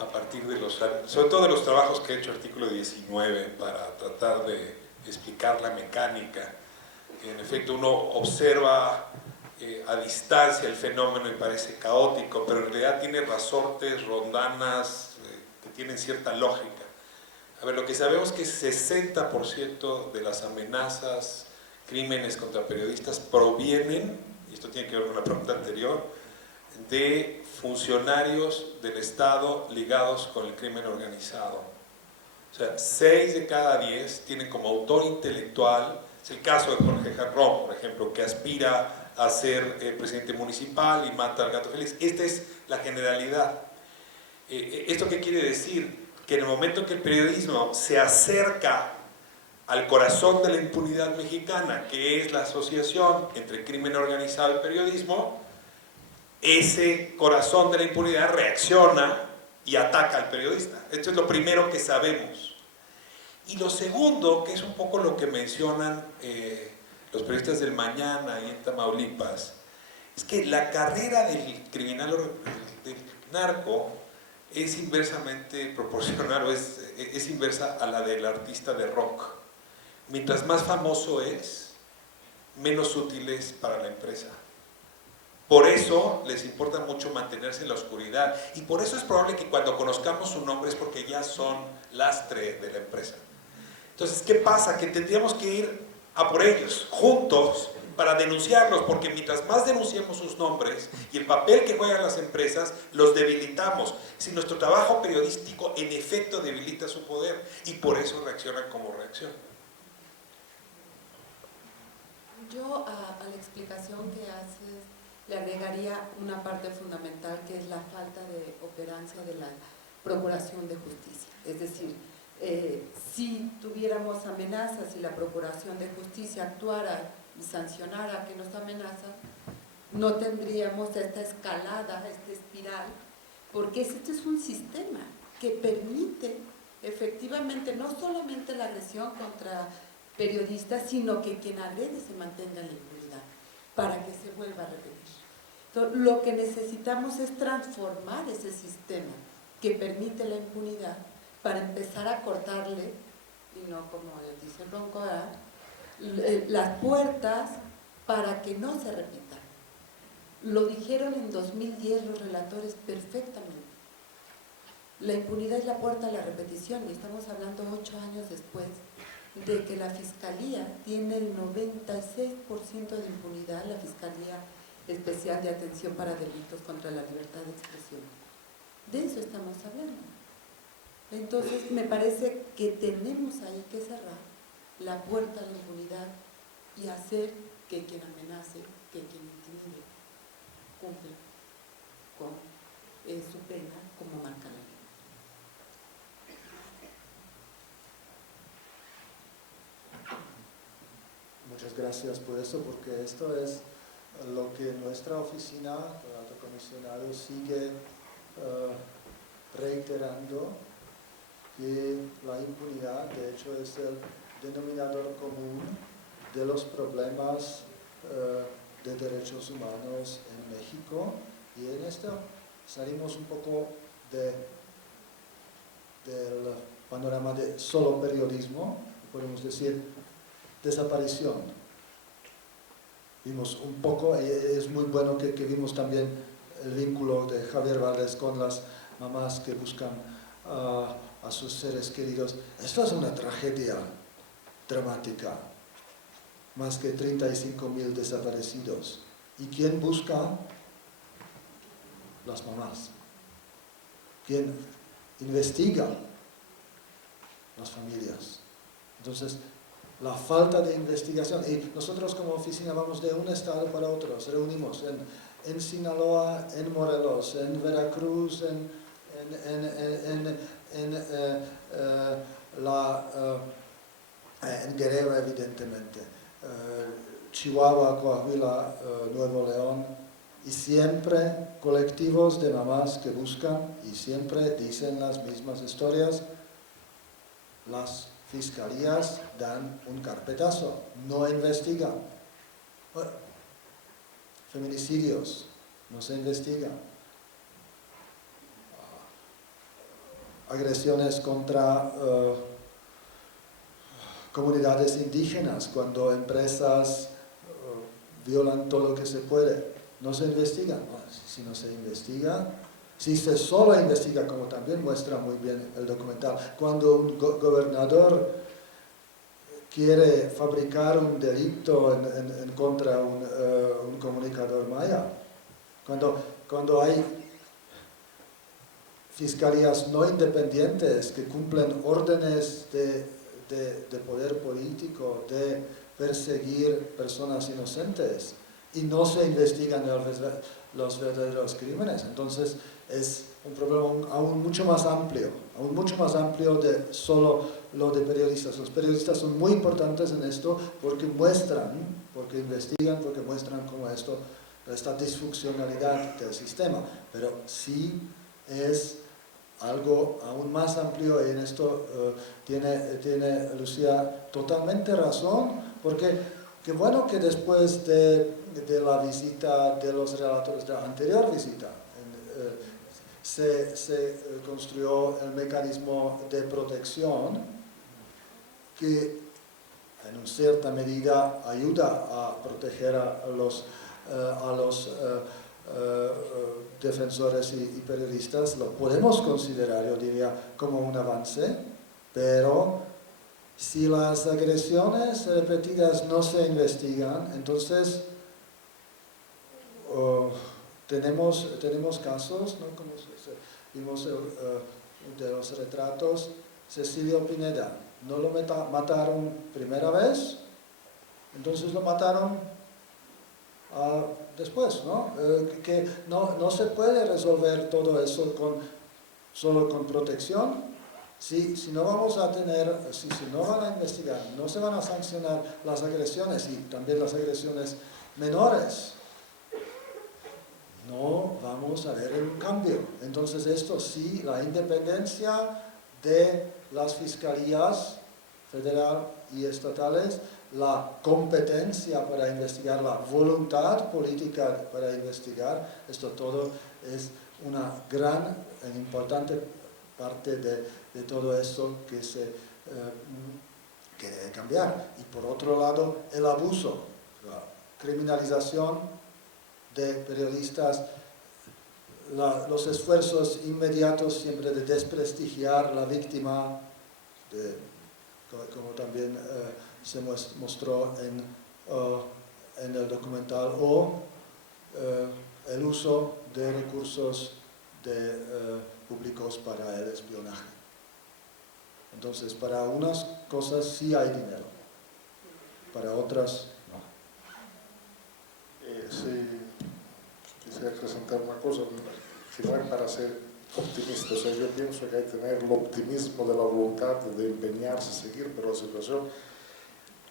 a partir de sobre todo de los trabajos que he hecho, artículo 19, para tratar de explicar la mecánica. En efecto, uno observa a distancia el fenómeno y parece caótico, pero en realidad tiene resortes, rondanas que tienen cierta lógica. A ver, lo que sabemos es que 60% de las amenazas, crímenes contra periodistas provienen, y esto tiene que ver con la pregunta anterior, de funcionarios del Estado ligados con el crimen organizado. O sea, 6 de cada 10 tienen como autor intelectual, es el caso de Jorge Jarrón, por ejemplo, que aspira a ser presidente municipal y mata al gato feliz. Esta es la generalidad. ¿Esto qué quiere decir? Que en el momento en que el periodismo se acerca al corazón de la impunidad mexicana, que es la asociación entre crimen organizado y periodismo, ese corazón de la impunidad reacciona y ataca al periodista. Esto es lo primero que sabemos. Y lo segundo, que es un poco lo que mencionan los periodistas del Mañana y en Tamaulipas, es que la carrera del criminal, del narco, es inversamente proporcional, o es inversa a la del artista de rock. Mientras más famoso es, menos útil es para la empresa. Por eso les importa mucho mantenerse en la oscuridad, y por eso es probable que cuando conozcamos su nombre es porque ya son lastre de la empresa. Entonces, ¿qué pasa? Que tendríamos que ir a por ellos, juntos, para denunciarlos, porque mientras más denunciemos sus nombres y el papel que juegan las empresas, los debilitamos. Si nuestro trabajo periodístico en efecto debilita su poder, y por eso reaccionan como reaccionan. Yo a la explicación que haces le agregaría una parte fundamental, que es la falta de operancia de la Procuración de Justicia. Es decir, si tuviéramos amenazas y la Procuración de Justicia actuara y sancionara a que nos amenaza, no tendríamos esta escalada, esta espiral, porque este es un sistema que permite efectivamente no solamente la agresión contra periodistas, sino que quien agrede se mantenga en la impunidad, para que se vuelva a repetir. Entonces, lo que necesitamos es transformar ese sistema que permite la impunidad para empezar a cortarle, y no como dice Ronco, las puertas para que no se repita. Lo dijeron en 2010 los relatores perfectamente. La impunidad es la puerta a la repetición, y estamos hablando 8 años después de que la Fiscalía tiene el 96% de impunidad, la Fiscalía Especial de Atención para Delitos contra la Libertad de Expresión. De eso estamos hablando. Entonces, me parece que tenemos ahí que cerrar la puerta a la impunidad y hacer que quien amenace, que quien intimide, cumpla con su pena como marca la ley. Muchas gracias por eso, porque esto es lo que nuestra oficina, el alto comisionado, sigue reiterando, que la impunidad, de hecho, es el denominador común de los problemas de derechos humanos en México, y en esto salimos un poco del panorama de solo periodismo, podemos decir desaparición. Vimos un poco, es muy bueno que vimos también el vínculo de Javier Valdés con las mamás que buscan a sus seres queridos. Esto es una tragedia dramática, más que 35.000 desaparecidos. ¿Y quién busca? Las mamás. ¿Quién investiga? Las familias. Entonces, la falta de investigación, y nosotros como oficina vamos de un estado para otro, nos reunimos en Sinaloa, en Morelos, en Veracruz, en Guerrero, evidentemente, Chihuahua, Coahuila, Nuevo León, y siempre colectivos de mamás que buscan y siempre dicen las mismas historias. Las fiscalías dan un carpetazo, no investigan. Bueno, feminicidios, no se investigan. Agresiones contra comunidades indígenas, cuando empresas violan todo lo que se puede, no se investigan. Bueno, si no se investiga, si se solo investiga, como también muestra muy bien el documental, cuando un gobernador quiere fabricar un delito en contra de un comunicador maya, cuando hay fiscalías no independientes que cumplen órdenes de poder político, de perseguir personas inocentes y no se investigan los verdaderos crímenes, entonces es un problema aún mucho más amplio de solo lo de periodistas. Los periodistas son muy importantes en esto porque porque investigan, porque muestran cómo esta disfuncionalidad del sistema, pero sí es algo aún más amplio, y en esto tiene Lucía totalmente razón, porque qué bueno que después de la visita de los relatores, de la anterior visita, se construyó el mecanismo de protección que en cierta medida ayuda a proteger a los defensores y periodistas. Lo podemos considerar, yo diría, como un avance, pero si las agresiones repetidas no se investigan, entonces tenemos casos, ¿no? Como vimos de los retratos. Cecilio Pineda, no lo mataron primera vez, entonces lo mataron después, ¿no? Que no se puede resolver todo eso solo con protección. Si no vamos a tener, si no van a investigar, no se van a sancionar las agresiones y también las agresiones menores, no vamos a ver un cambio. Entonces esto sí, la independencia de las fiscalías federal y estatales, la competencia para investigar, la voluntad política para investigar, esto todo es una gran e importante parte de todo esto que debe cambiar. Y por otro lado, el abuso, la criminalización de periodistas, los esfuerzos inmediatos siempre de desprestigiar la víctima, como también se mostró en el documental, o el uso de recursos públicos para el espionaje. Entonces, para unas cosas sí hay dinero, para otras no. Sí, quisiera acrescentar una cosa, que no es para ser optimista, o sea, yo pienso que hay que tener el optimismo de la voluntad de empeñarse a seguir, pero la situación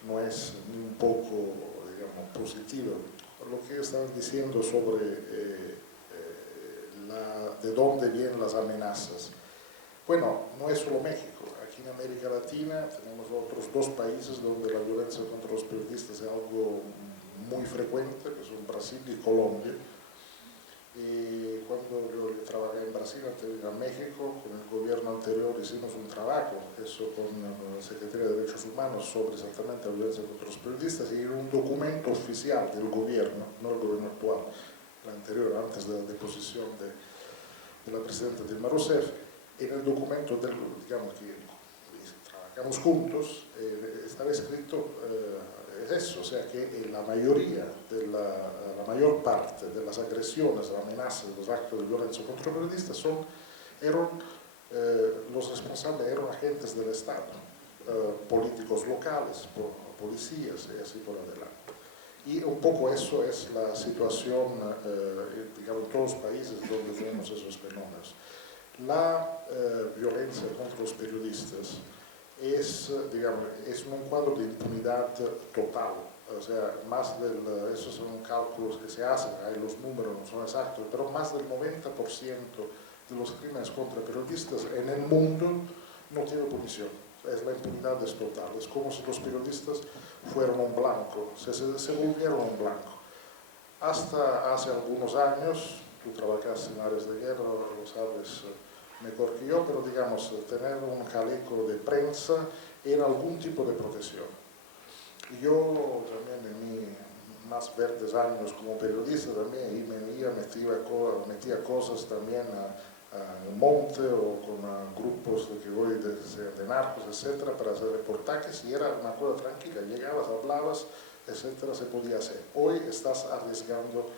no es ni un poco, digamos, positiva. Lo que estaban diciendo sobre de dónde vienen las amenazas. Bueno, no es solo México. Aquí en América Latina tenemos otros dos países donde la violencia contra los periodistas es algo muy frecuente, que son Brasil y Colombia. Y cuando yo trabajé en Brasil, antes de ir a México, con el gobierno anterior hicimos un trabajo, eso con la Secretaría de Derechos Humanos, sobre exactamente la violencia contra los periodistas, y era un documento oficial del gobierno, no el gobierno actual, el anterior, antes de la deposición de la presidenta Dilma Rousseff. En el documento, digamos, que trabajamos juntos, estaba escrito eso, o sea que la mayor parte de las agresiones, las amenazas, los actos de violencia contra periodistas los responsables eran agentes del Estado, políticos locales, policías y así por adelante. Y un poco eso es la situación, digamos, en todos los países donde tenemos esos fenómenos. La violencia contra los periodistas es un cuadro de impunidad total. o sea, esos son cálculos que se hacen, hay los números, no son exactos, pero más del 90% de los crímenes contra periodistas en el mundo no tiene punición. La impunidad es total, es como si los periodistas fueran un blanco, se volvieron un blanco. Hasta hace algunos años, tú trabajaste en áreas de guerra, lo sabes mejor que yo, pero digamos, tener un chaleco de prensa era algún tipo de protección. Y yo también en mis más verdes años como periodista también metía cosas también al monte o con grupos de narcos, etcétera, para hacer reportajes, y era una cosa tranquila, llegabas, hablabas, etcétera, se podía hacer. Hoy estás arriesgando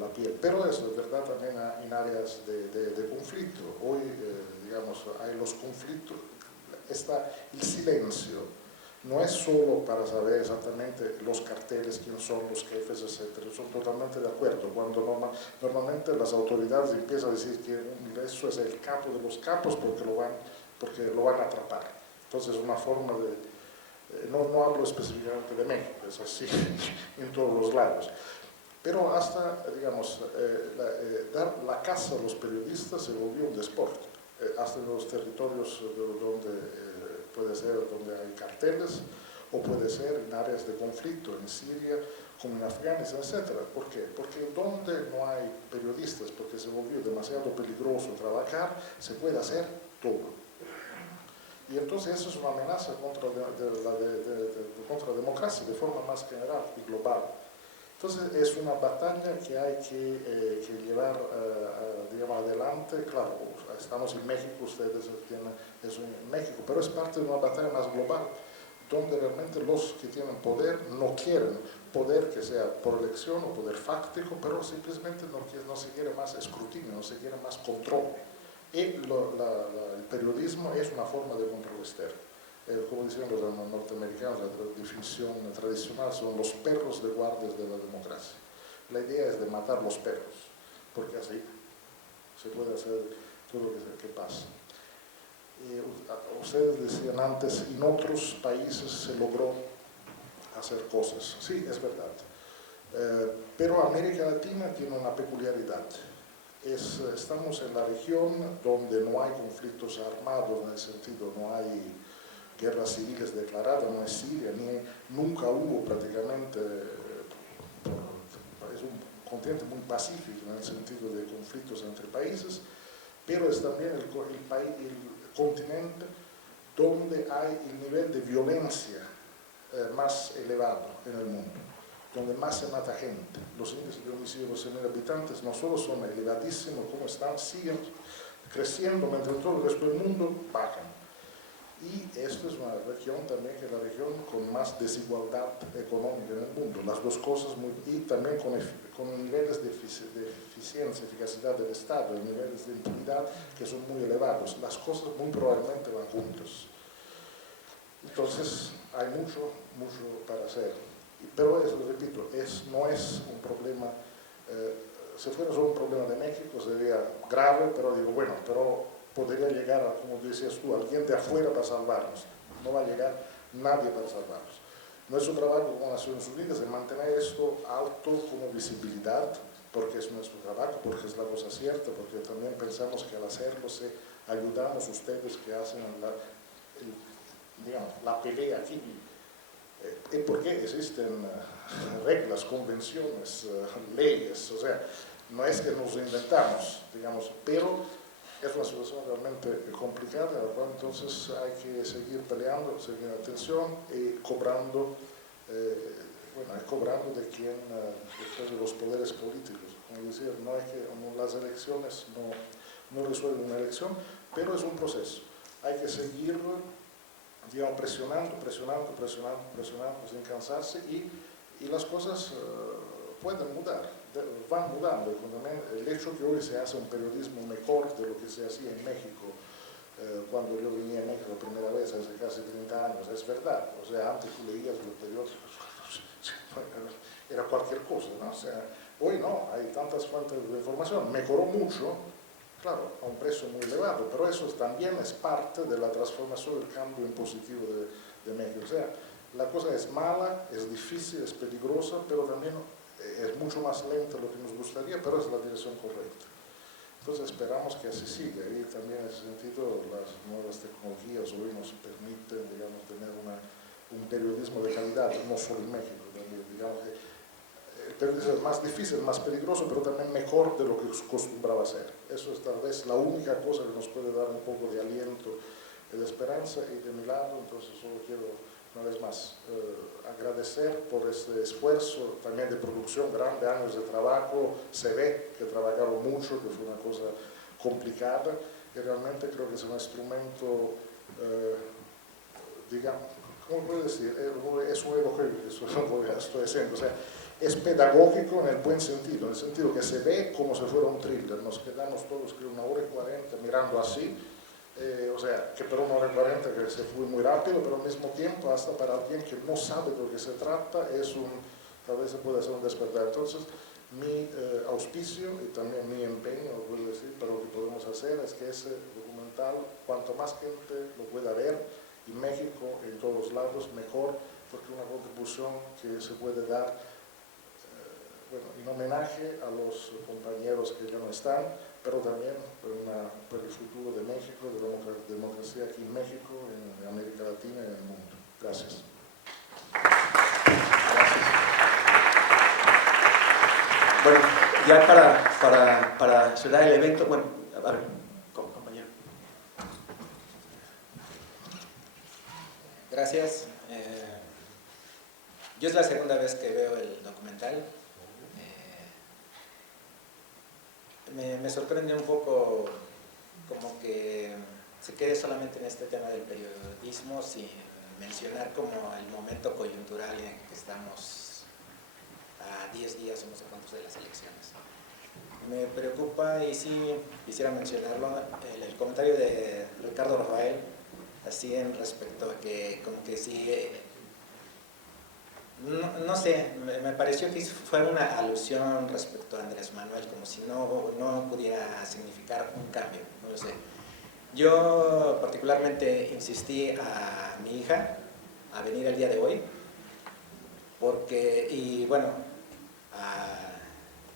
la piel, pero eso es verdad también en áreas de conflicto. Hoy, digamos, hay los conflictos, está el silencio. No es solo para saber exactamente los carteles, quién son los jefes, etcétera. Estoy totalmente de acuerdo. Cuando normalmente las autoridades empiezan a decir que eso es el capo de los capos porque lo van a atrapar. Entonces es una forma de... No hablo específicamente de México, es así en todos los lados. Pero hasta, digamos, dar la caza a los periodistas se volvió un deporte. Hasta en los territorios donde... puede ser donde hay carteles, o puede ser en áreas de conflicto, en Siria, como en Afganistán, etc. ¿Por qué? Porque donde no hay periodistas, porque se volvió demasiado peligroso trabajar, se puede hacer todo. Y entonces eso es una amenaza contra la democracia de forma más general y global. Entonces es una batalla que hay que llevar digamos, adelante. Claro, estamos en México, ustedes tienen eso en México, pero es parte de una batalla más global, donde realmente los que tienen poder no quieren poder que sea por elección o poder fáctico, pero simplemente no se quiere más escrutinio, no se quiere más control. Y el periodismo es una forma de control externo. Como dicen los norteamericanos, la definición tradicional son los perros de guardias de la democracia. La idea es de matar los perros, porque así se puede hacer todo lo que pasa. Ustedes decían antes, en otros países se logró hacer cosas. Sí, es verdad. Pero América Latina tiene una peculiaridad. Estamos en la región donde no hay conflictos armados, en el sentido, no hay guerras civiles declaradas, no es Siria, nunca hubo prácticamente, es un continente muy pacífico en el sentido de conflictos entre países, pero es también el continente donde hay el nivel de violencia más elevado en el mundo, donde más se mata gente. Los índices de homicidio por 100.000 habitantes no solo son elevadísimos, como están, siguen creciendo, mientras todo el resto del mundo bajan. Y esto es una región también que es la región con más desigualdad económica en el mundo, las dos cosas, y también con niveles de eficiencia, eficacidad del Estado, niveles de impunidad que son muy elevados. Las cosas muy probablemente van juntas. Entonces hay mucho para hacer. Pero eso, repito, no es un problema, si fuera solo un problema de México sería grave, pero digo, bueno, pero podría llegar, como decías tú, alguien de afuera para salvarnos. No va a llegar nadie para salvarnos. Nuestro trabajo con Naciones Unidas es mantener esto alto como visibilidad, porque es nuestro trabajo, porque es la cosa cierta, porque también pensamos que al hacerlo ayudamos a ustedes que hacen la pelea aquí. Y porque existen reglas, convenciones, leyes, o sea, no es que nos inventamos, digamos, pero es una situación realmente complicada, la cual entonces hay que seguir peleando, seguir en atención y cobrando, cobrando de los poderes políticos. Como decía, no es que las elecciones no resuelven una elección, pero es un proceso. Hay que seguir, digamos, presionando sin cansarse, y las cosas pueden mudar. Van mudando. El hecho que hoy se hace un periodismo mejor de lo que se hacía en México cuando yo venía a México la primera vez hace casi 30 años, es verdad. O sea, antes tú leías los periódicos, era cualquier cosa, ¿no? O sea, hoy no, hay tantas fuentes de información, mejoró mucho, claro, a un precio muy elevado, pero eso también es parte de la transformación del cambio impositivo de México. O sea, la cosa es mala, es difícil, es peligrosa, pero también es mucho más lenta de lo que nos gustaría, pero es la dirección correcta. Entonces esperamos que así siga, y también en ese sentido las nuevas tecnologías hoy nos permiten, digamos, tener un periodismo de calidad, no solo en México, también, digamos que el periodismo es más difícil, más peligroso, pero también mejor de lo que se acostumbraba a hacer. Eso es tal vez la única cosa que nos puede dar un poco de aliento y de esperanza, y de mi lado, entonces solo quiero una vez más agradecer por este esfuerzo también de producción, grandes años de trabajo, se ve que trabajaron mucho, que fue una cosa complicada, y realmente creo que es un instrumento, digamos, ¿cómo puedo decir? Es un elogio, eso es lo que estoy haciendo, o sea, es pedagógico en el buen sentido, en el sentido que se ve como si fuera un thriller, nos quedamos todos creo 1 hora y 40 mirando así, o sea, que por 1 hora y 40 que se fue muy rápido, pero al mismo tiempo, hasta para alguien que no sabe de lo que se trata, tal vez se puede hacer un despertar. Entonces, mi auspicio y también mi empeño, voy a decir, para lo que podemos hacer es que ese documental, cuanto más gente lo pueda ver, en México, en todos lados, mejor, porque es una contribución que se puede dar, bueno, en homenaje a los compañeros que ya no están, pero también por el futuro de México, de la democracia aquí en México, en América Latina y en el mundo. Gracias. Bueno, ya para cerrar el evento, bueno, a ver, compañero. Gracias. Yo es la segunda vez que veo el documental. Me sorprende un poco como que se quede solamente en este tema del periodismo sin mencionar como el momento coyuntural en el que estamos a 10 días o no sé cuántos de las elecciones. Me preocupa, y sí quisiera mencionarlo, el comentario de Ricardo Rafael, así en respecto a que como que sí, no sé, me pareció que fue una alusión respecto a Andrés Manuel, como si no pudiera significar un cambio, no lo sé. Yo particularmente insistí a mi hija a venir el día de hoy, porque, y bueno,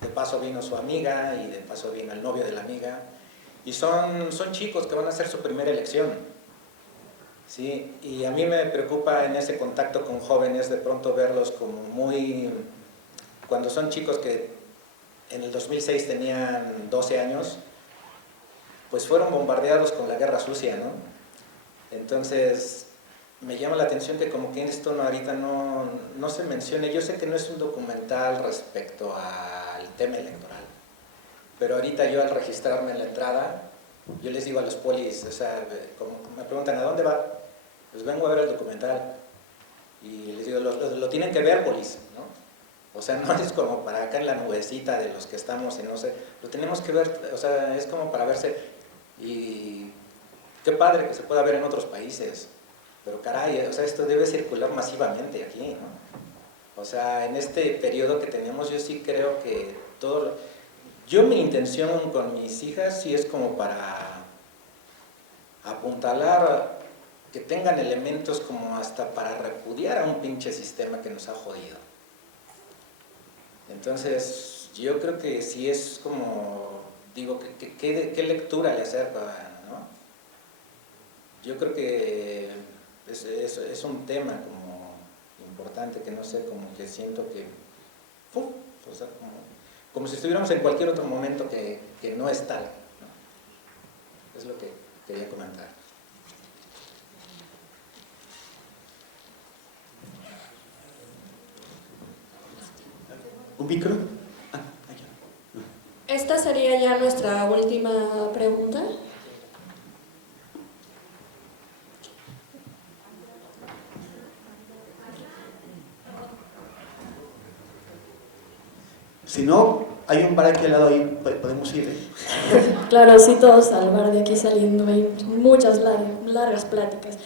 de paso vino su amiga y de paso vino el novio de la amiga, y son chicos que van a hacer su primera elección. Sí, y a mí me preocupa en ese contacto con jóvenes de pronto verlos como muy, cuando son chicos que en el 2006 tenían 12 años, pues fueron bombardeados con la guerra sucia, ¿no? Entonces me llama la atención que como que esto ahorita no se mencione. Yo sé que no es un documental respecto al tema electoral, pero ahorita yo al registrarme en la entrada, yo les digo a los polis, o sea, como me preguntan ¿a dónde va? Pues vengo a ver el documental, y les digo, lo tienen que ver, polis, ¿no? O sea, no es como para acá en la nubecita de los que estamos, y no sé, lo tenemos que ver, o sea, es como para verse, y qué padre que se pueda ver en otros países, pero caray, o sea, esto debe circular masivamente aquí, ¿no? O sea, en este periodo que tenemos, yo sí creo que mi intención con mis hijas sí es como para apuntalar, que tengan elementos como hasta para repudiar a un pinche sistema que nos ha jodido. Entonces, yo creo que sí es como, digo, ¿qué lectura le acerca, ¿no? Yo creo que es un tema como importante, que no sé, como que siento que, o sea, como si estuviéramos en cualquier otro momento que no es tal, ¿no? Es lo que quería comentar. ¿Un micro? Esta sería ya nuestra última pregunta. Si no, hay un bar aquí al lado, ahí podemos ir, ¿eh? Claro, sí, todos al bar de aquí saliendo, hay muchas largas pláticas.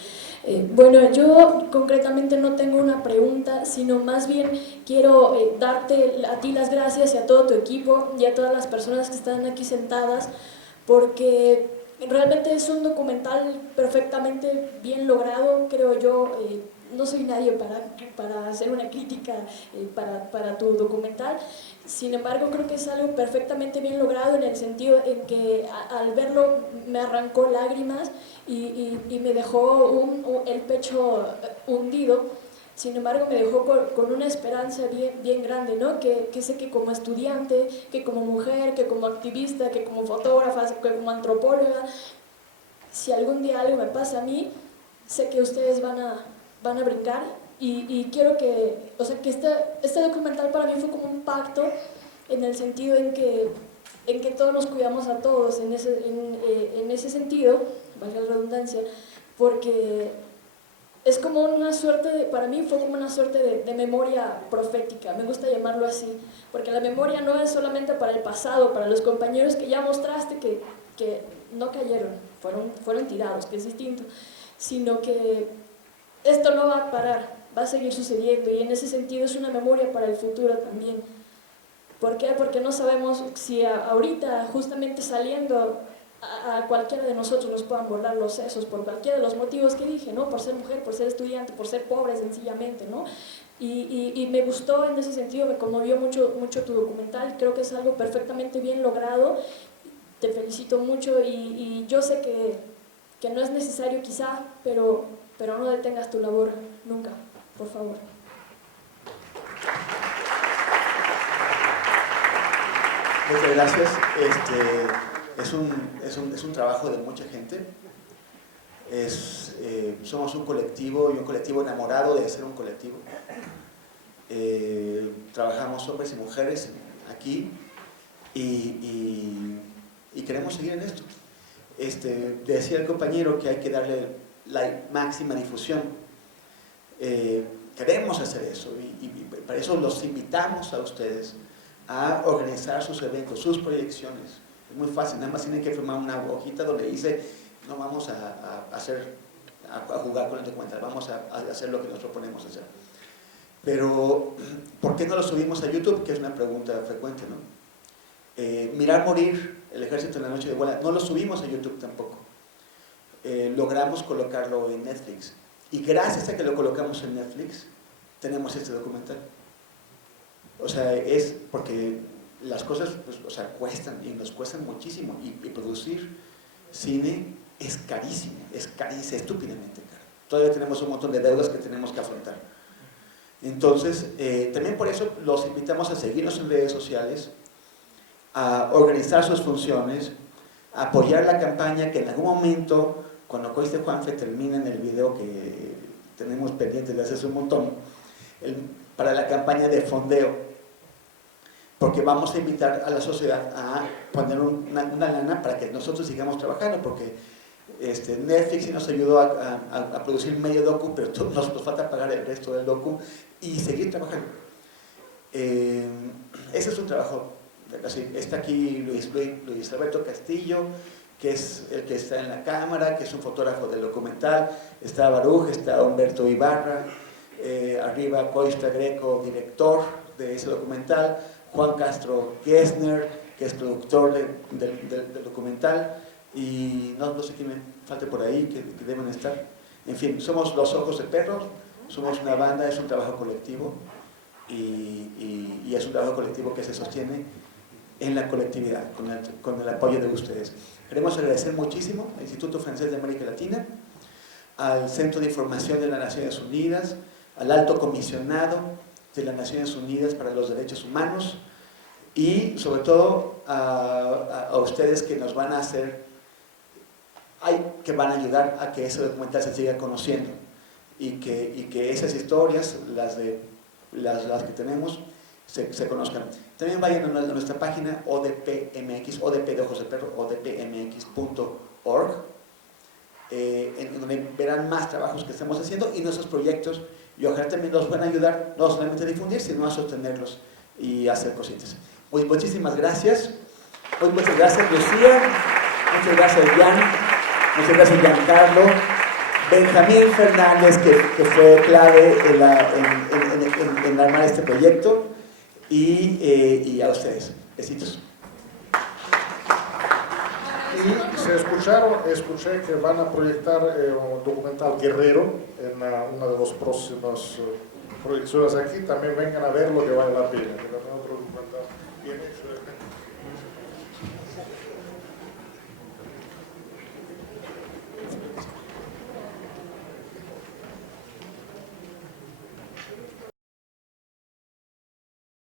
Bueno, yo concretamente no tengo una pregunta, sino más bien quiero darte a ti las gracias y a todo tu equipo y a todas las personas que están aquí sentadas, porque realmente es un documental perfectamente bien logrado, creo yo. no soy nadie para hacer una crítica para tu documental. Sin embargo, creo que es algo perfectamente bien logrado en el sentido en que al verlo me arrancó lágrimas y me dejó el pecho hundido. Sin embargo, me dejó con una esperanza bien grande, ¿no? Que sé que como estudiante, que como mujer, que como activista, que como fotógrafa, que como antropóloga, si algún día algo me pasa a mí, sé que ustedes van a brincar y quiero que, o sea, que este documental para mí fue como un pacto en el sentido en que todos nos cuidamos a todos, en ese sentido, valga la redundancia, porque es como una suerte, para mí fue como una suerte de memoria profética, me gusta llamarlo así, porque la memoria no es solamente para el pasado, para los compañeros que ya mostraste que no cayeron, fueron tirados, que es distinto, sino que esto no va a parar, va a seguir sucediendo y en ese sentido es una memoria para el futuro también. ¿Por qué? Porque no sabemos si ahorita, justamente saliendo, a cualquiera de nosotros nos puedan volar los sesos por cualquiera de los motivos que dije, ¿no? Por ser mujer, por ser estudiante, por ser pobre sencillamente, ¿no? Y me gustó en ese sentido, me conmovió mucho tu documental, creo que es algo perfectamente bien logrado, te felicito mucho y yo sé que no es necesario quizá, pero no detengas tu labor nunca, por favor. Muchas gracias. Es un trabajo de mucha gente. Somos un colectivo y un colectivo enamorado de ser un colectivo. Trabajamos hombres y mujeres aquí y queremos seguir en esto. Decía el compañero que hay que darle la máxima difusión. Queremos hacer eso y para eso los invitamos a ustedes a organizar sus eventos, sus proyecciones. Es muy fácil, nada más tienen que firmar una hojita donde dice no vamos a jugar con el documental, vamos a hacer lo que nos proponemos hacer. Pero, ¿por qué no lo subimos a YouTube? Que es una pregunta frecuente, ¿no? Mirar morir el ejército en la noche de Iguala, no lo subimos a YouTube tampoco. Logramos colocarlo en Netflix. Y gracias a que lo colocamos en Netflix, tenemos este documental. O sea, es porque las cosas pues, o sea, cuestan y nos cuestan muchísimo. Y producir cine es carísimo, es estúpidamente caro. Todavía tenemos un montón de deudas que tenemos que afrontar. Entonces, también por eso los invitamos a seguirnos en redes sociales, a organizar sus funciones, a apoyar la campaña que en algún momento, cuando Coiste Juanfe termine en el video que tenemos pendiente de hace un montón, para la campaña de fondeo, porque vamos a invitar a la sociedad a poner una lana para que nosotros sigamos trabajando, porque Netflix sí nos ayudó a producir medio docu, pero nos falta pagar el resto del docu y seguir trabajando. Ese es un trabajo. Está aquí Luis Alberto Castillo, que es el que está en la cámara, que es un fotógrafo del documental. Está Baruch, está Humberto Ibarra, arriba Coista Greco, director de ese documental, Juan Castro Gessner, que es productor del documental, y no sé quién me falte por ahí, que deben estar. En fin, somos Los Ojos de Perros, somos una banda, es un trabajo colectivo, y es un trabajo colectivo que se sostiene en la colectividad, con el apoyo de ustedes. Queremos agradecer muchísimo al Instituto Francés de América Latina, al Centro de Información de las Naciones Unidas, al Alto Comisionado de las Naciones Unidas para los Derechos Humanos y sobre todo a ustedes que nos van a que van a ayudar a que ese documental se siga conociendo y que esas historias, las que tenemos, se conozcan. También vayan a nuestra página ODPMX, ODP de Ojos de Perro, odpmx.org, en donde verán más trabajos que estamos haciendo y nuestros proyectos, y ojalá también nos van a ayudar no solamente a difundir, sino a sostenerlos y a hacer cositas. Muchísimas gracias. Muchas gracias Lucía, muchas gracias Jan, muchas gracias Giancarlo, Benjamín Fernández, que fue clave en armar este proyecto, y a ustedes. Besitos. Y se escucharon, escuché que van a proyectar un documental Guerrero en una de las próximas proyecciones aquí. También vengan a ver lo que vale la pena.